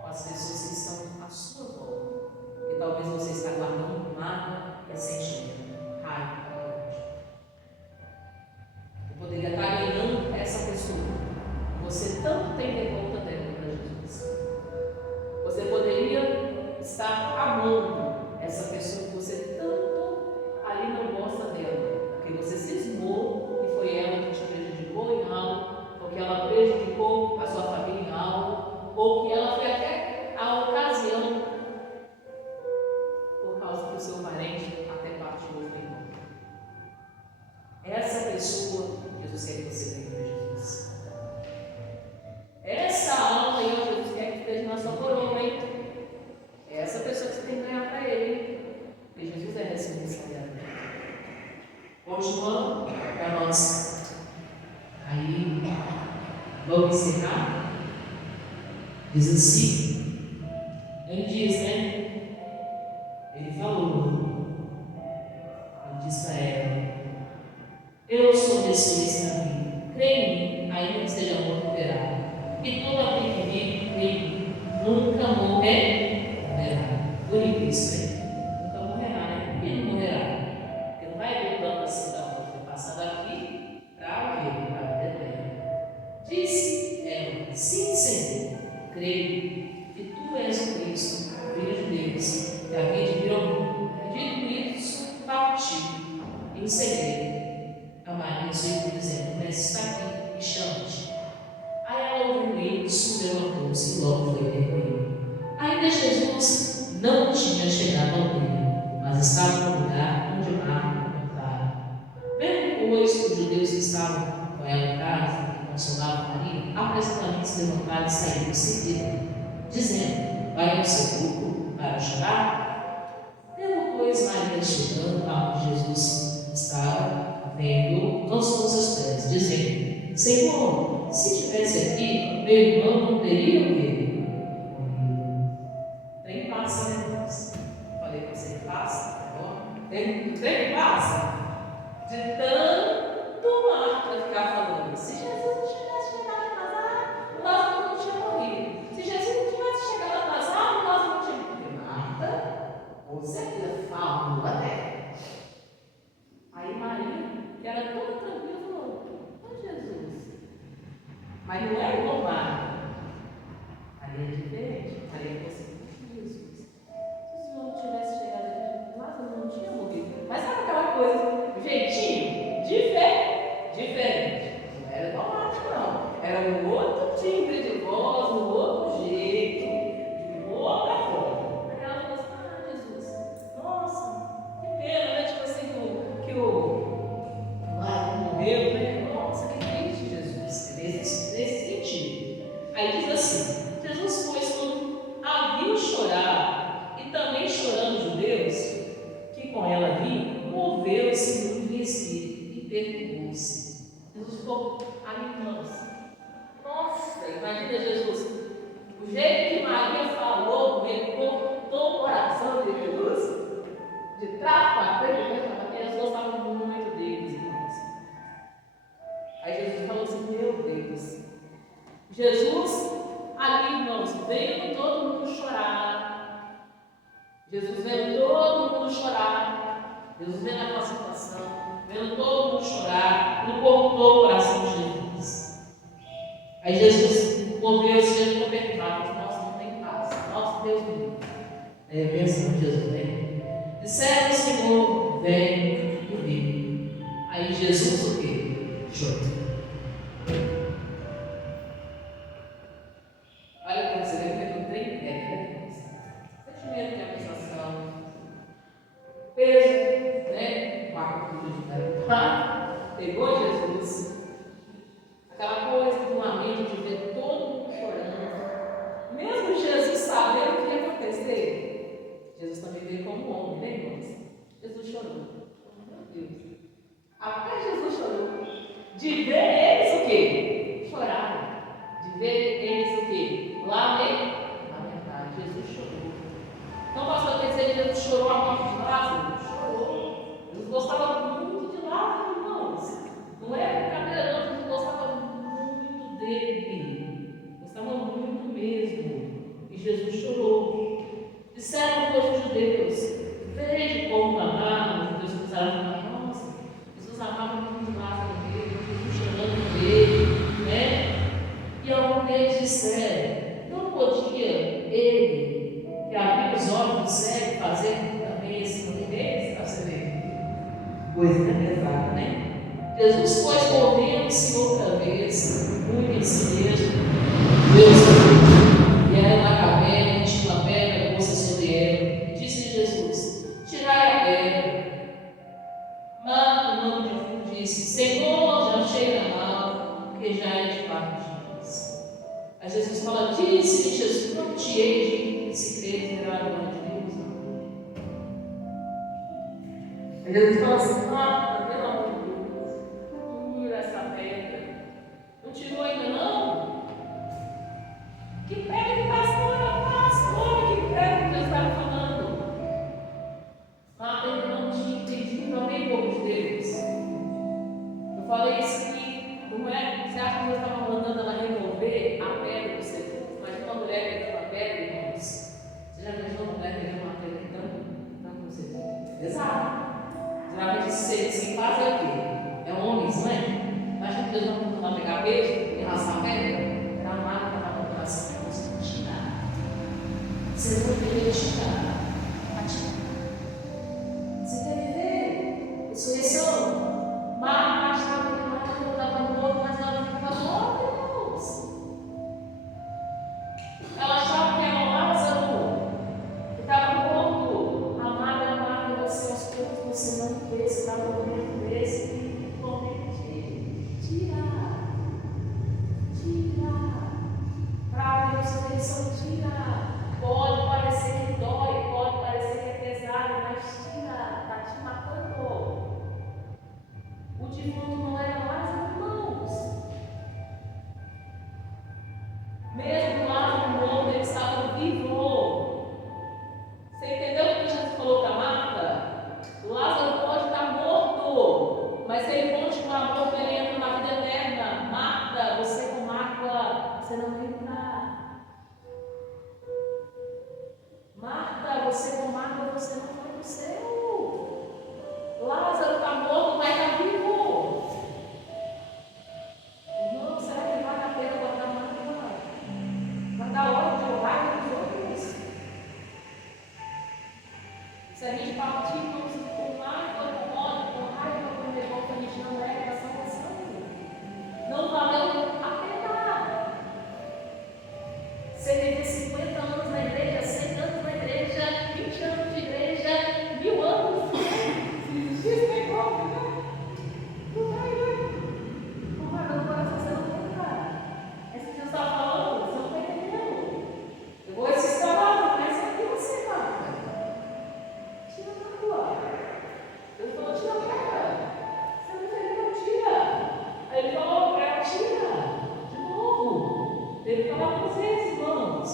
com as pessoas que estão à sua volta. E talvez você está guardando mágoa, ressentimento, raiva. Eu poderia estar ganhando essa pessoa que você tanto tem de volta dela para Jesus. Você poderia estar amando essa pessoa que você tanto ali não gosta dela, porque você cismou e foi ela que te prejudicou em algo, ou que ela prejudicou a sua família em algo, ou que ela foi até a ocasião por causa que o seu parente até partiu outro irmão. Essa pessoa, Jesus quer que você venha para Jesus. Essa alma aí, Jesus quer que esteja na sua coroa, hein? É essa pessoa que você tem que ganhar para ele, hein? Porque Jesus é a ressurreição e a vida. Continuando para nós. Aí, vamos encerrar. Diz assim. Ele diz, né? Ele falou. Ele diz para ela: eu sou a ressurreição da vida. Creia em mim, ainda que seja morto, verá. E todo aquele que vive, crê em mim, nunca morrerá. Bonito isso, né? Nunca morrerá, né? Por que não morrerá? Porque não vai ver o plano assim da morte, vai passar daqui para ver, para a vida eterna. Disse ela: sim, Senhor, creio que tu és o Cristo, Filho de Deus, que havia de vir ao mundo. Dito isso, partiu em segredo a Maria, sua irmã, dizendo: o mestre está aqui e chama-te. Aí ela ouviu isso, levantou-se e logo foi ter com ele. Ainda Jesus não tinha chegado ao templo, mas estava no lugar onde Marta encontrara. Vendo, pois, os judeus que estavam com ela em casa e consolavam Maria, apressadamente se levantaram e saíram em seguida, dizendo: vai ao sepulcro para chorar? Tendo, pois, Maria chegando aonde Jesus estava, vendo, lançou os seus pés, dizendo: Senhor, se estivesse aqui, meu irmão não teria o quê? Trem passa, né, irmãos? Falei que você passa, trem passa. De tanto Marta ficar falando: se Jesus não tivesse chegado atrasado, Lázaro não tinha morrido. Se Jesus não tivesse chegado atrasado, Lázaro não tinha morrido. Marta, com certeza, fala, né? Aí Maria, que era toda tranquila, falou: mas Jesus. Mas não é igual Marta. Maria é diferente. Maria falou assim: Jesus, se o Senhor não tivesse chegado aqui, Lázaro não tinha morrido. Mas sabe aquela coisa, jeitinho, diferente. Não era igual Marta, não. Era um outro timbre de voz, um outro jeito, de outra forma. Aí ela falou assim: Jesus, nossa, que pena, né? Tipo assim, que o Lázaro morreu, né? Nossa, que triste, Jesus. É nesse sentido. Aí diz assim: Jesus, pois, quando a viu chorar, e também chorando os judeus, que com ela vinham, moveu-se muito em espírito e perturbou-se. Jesus ficou animando-se. Nossa, imagina Jesus, o jeito que Maria falou, ele cortou o coração de Jesus, de trás para frente, porque as duas estavam muito deles, irmãos. Aí Jesus falou assim: meu Deus, Jesus, ali, irmãos, vendo todo mundo chorar. Jesus vendo todo mundo chorar. Jesus vendo aquela situação, vendo todo mundo chorar, não cortou o coração de Jesus. Aí Jesus moveu-se, Jesus ficou perturbado: nossa, não tem paz. Nossa, Deus me livre. Aí pensando, Jesus vem. Disseram: Senhor, vem e vive. Aí Jesus o quê? Chorou. Olha como você vê que eu tenho né? Sentimento de acusação, peso, né? Pegou Jesus, aquela coisa do lamento de ver todo mundo chorando. ele diz o quê? Lamentar. Jesus chorou. Então, pastor, quer dizer que Jesus chorou a morte de Lázaro? Chorou. Jesus gostava muito de Lázaro, irmãos. Não é brincadeira, não. Jesus gostava muito dele. Gostava muito mesmo. E Jesus chorou. Disseram os judeus: veja como amava. Os judeus começaram a falar: nossa, Jesus amava muito Lázaro dele, Jesus chorando dele, né? E alguns deles disseram: não podia ele, que abriu os olhos do cego, fazer também esse nome deles? Para você ver. Coisa pesada, né? Jesus, pois, movendo-se outra vez, muito em si mesmo, Deus, e era na caverna, tinha uma pedra posta sobre ela, e disse Jesus: tirai a pedra. Mas o nome de fundo disse: Senhor, já cheira mal, porque já é de 4 dias. Aí Jesus fala: disse-lhe Jesus: não te hei de se creres, verá a glória de Deus. Aí Jesus fala assim: Marta, pelo amor de Deus, tira essa pedra. Não tirou ainda não? Que pedra que pastora, que pedra que Deus estava falando? Marta ainda não tinha entendido nem pouco de Deus. Eu falei isso aqui, não é? Você acha que Deus estava mandando ela remover a pedra do sepulcro? Imagina uma mulher pegando uma pedra, irmãos. Você já imaginou uma mulher pegando uma pedra tanto no sepulcro? Exato. Geralmente se faz é o quê? É homens, não é? Imagina que Deus não mandou lá pegar peixe e raspar a pedra. Era uma água que estava no coração de Deus. Tirar. Você não deveria tirar. Você deve ver ressurreição. Mas achava que Lázaro estava morto, mas ela não estava morta, irmãos. Ela achava que era Lázaro que estava morto. Amada, você aos poucos você não vê, você está morrendo desse e promete. Tira. Para a ressurreição, tira. Pode parecer que dói, pode parecer que é pesado, mas tira, está te matando. O defunto não era Lázaro, irmãos. Mesmo Lázaro morto, ele estava vivo. Você entendeu o que Jesus falou para Marta? Lázaro pode estar morto, mas se ele continuar morto, ele entra na vida eterna. Marta, você com mácula, você não entra. Marta, você com mácula, você não vai para o céu. Lázaro está morto, mas está vivo. Não, será que vale a pena botar mácula? Vai dar hora de orar dos outros? Se a gente partir com mácula, com ódio, com raiva, com revolta, a gente não é da salvação. Não valeu a pena. Você viver 50 anos na igreja, 100 anos na igreja, 20 anos de igreja, 1000 anos. Isso é próprio, né? Não vai, né? Não vai, não vai, você não tem, cara. É isso que Deus está falando, você não está entendendo. Eu vou esses trabalhos, mas é que você vai. Tira a rua. Deus falou: tira a pedra. Você não entendeu? Tira. Aí ele falou: para tira. De novo. Ele falou para vocês, irmãos.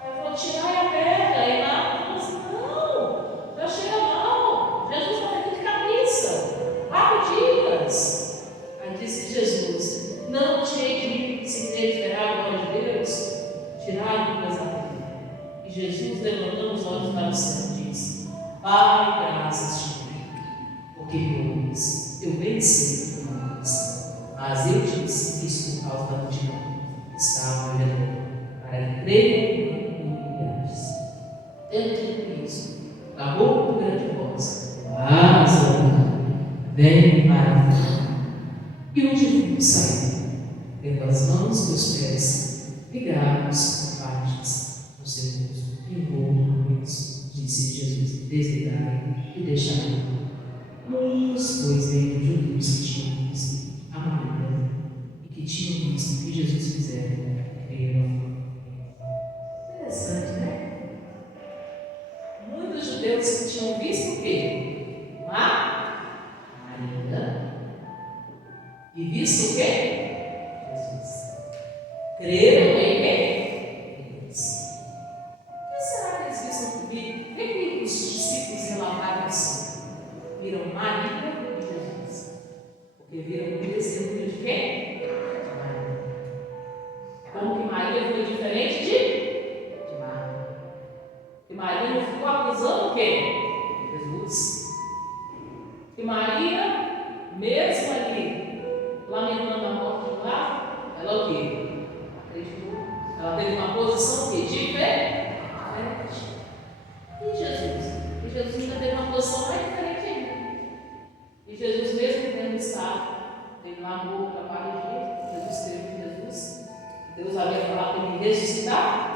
Aí ele falou: tirar a pedra. E lá ele falou assim: não, já chega mal. Jesus está aqui de cabeça. 4 dias. Aí disse Jesus: não te hei de se desesperar a glória de Deus, tirar depois a pedra. E Jesus, levantando os olhos para o céu, disse: Pai, graças te dou, porque me ouves. Eu bem sei que me ouves, mas eu disse isso por causa da multidão que estava ao redor, para que creiam e me ouves. Tendo dito isso, clamou com grande voz: Lázaro, vem para fora. E o defunto saiu, tendo as mãos e os pés ligados com faixas no seu rosto, envolto com isso, disse Jesus: desligai e deixai. Muitos, pois, veio de judeus que tinham visto a Maria e que tinham visto o que Jesus fizera, creram. Interessante, né? Muitos judeus que tinham visto o quê? Maria. E visto o quê? Jesus. Creram Deus havia falado para ele ressuscitar.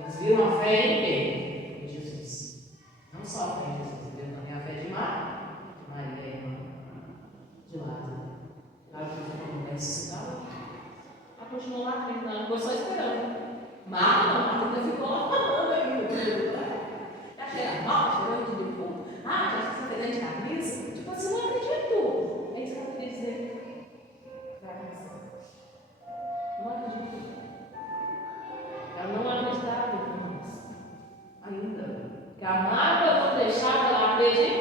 Eles viram a fé em quem? Em Jesus. Não só a fé em Jesus, eles viram também a fé de Maria, irmã de Lázaro. Claro que ele não vai ressuscitar. Ela continuou lá acreditando, ficou só esperando. Marta ainda ficou lá falando ainda. Já chega mal, chegou de tudo. Já está fazendo de camisa. Tipo assim, não acredito. É isso que ela queria dizer. Não acredito. Ela não acreditava, irmãos. Ainda. Que a mágoa não deixava ela acreditar.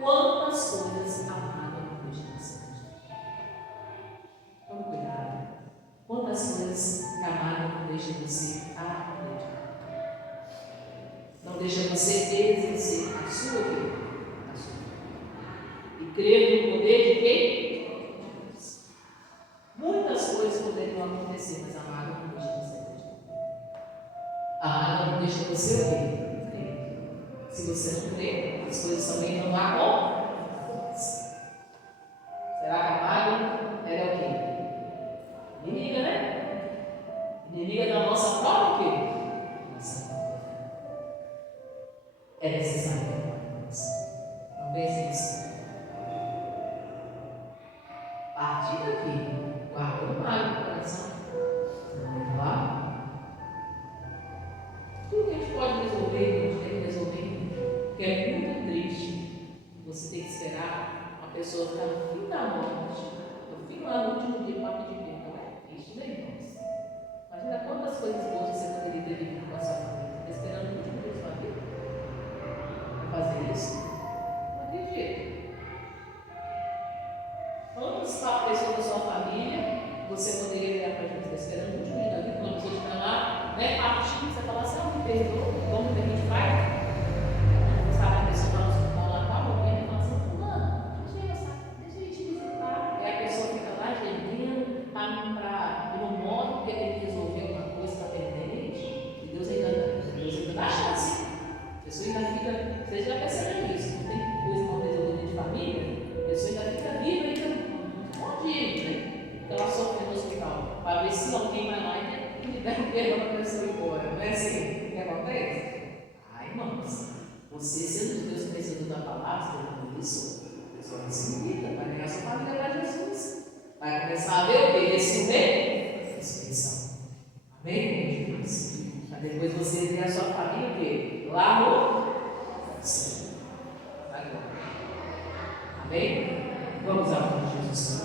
Quantas coisas a mágoa não deixa você acreditar? Tome cuidado. Quantas coisas que a mágoa não deixa você acreditar? Não deixa você exercer a sua vida. E crer no poder de quem? De Deus. Muitas coisas poderiam acontecer, mas a mágoa não deixa você acreditar. A mágoa não deixa você crer. Se você não crer, as coisas também não acontecem. Será que a mágoa era o quê? Inimiga, né? Inimiga da nossa própria o quê? Nossa própria fé. É necessário que não pense isso. Partir daqui, guardando mágoa no coração. Vamos lá. Tudo que a gente pode resolver, a gente tem que resolver. Porque é muito triste você ter que esperar uma pessoa ficar no fim da morte, no fim lá no último dia para pedir perdão. É triste, né, irmãos? Imagina quantas coisas boas você poderia ter vivido com a sua família. Você está esperando o último dia da sua vida para fazer isso? Não acredito. Quantas pessoas da sua família você poderia virar para Jesus? Está esperando o último dia da vida, quando a pessoa estiver lá, né, partindo, você fala assim, me perdoa, como que a gente faz? Sabe, a pessoa está no hospital lá, está morrendo, e fala assim, fulano, deixa eu ir te visitar. E a pessoa fica lá gemendo, e não morre porque tem que resolver uma coisa que está pendente. E Deus ainda dá chance. A pessoa ainda fica, vocês já perceberam isso, não tem coisa mal resolvida de família, a pessoa ainda fica viva, ainda um dia, né? Ela sofre no hospital, para ver se alguém vai lá e dá um perdão para a pessoa ir embora. Não é assim que acontece? Irmãos, você sendo Deus conhecedor da palavra, tudo isso, a pessoa vai se unir, vai negar sua família para Jesus. Vai começar a ver o que? Ressurreição. Amém, Deus? Mas depois você vê a sua família o quê? Lá no céu. Agora. Amém? Vamos ao nome de Jesus.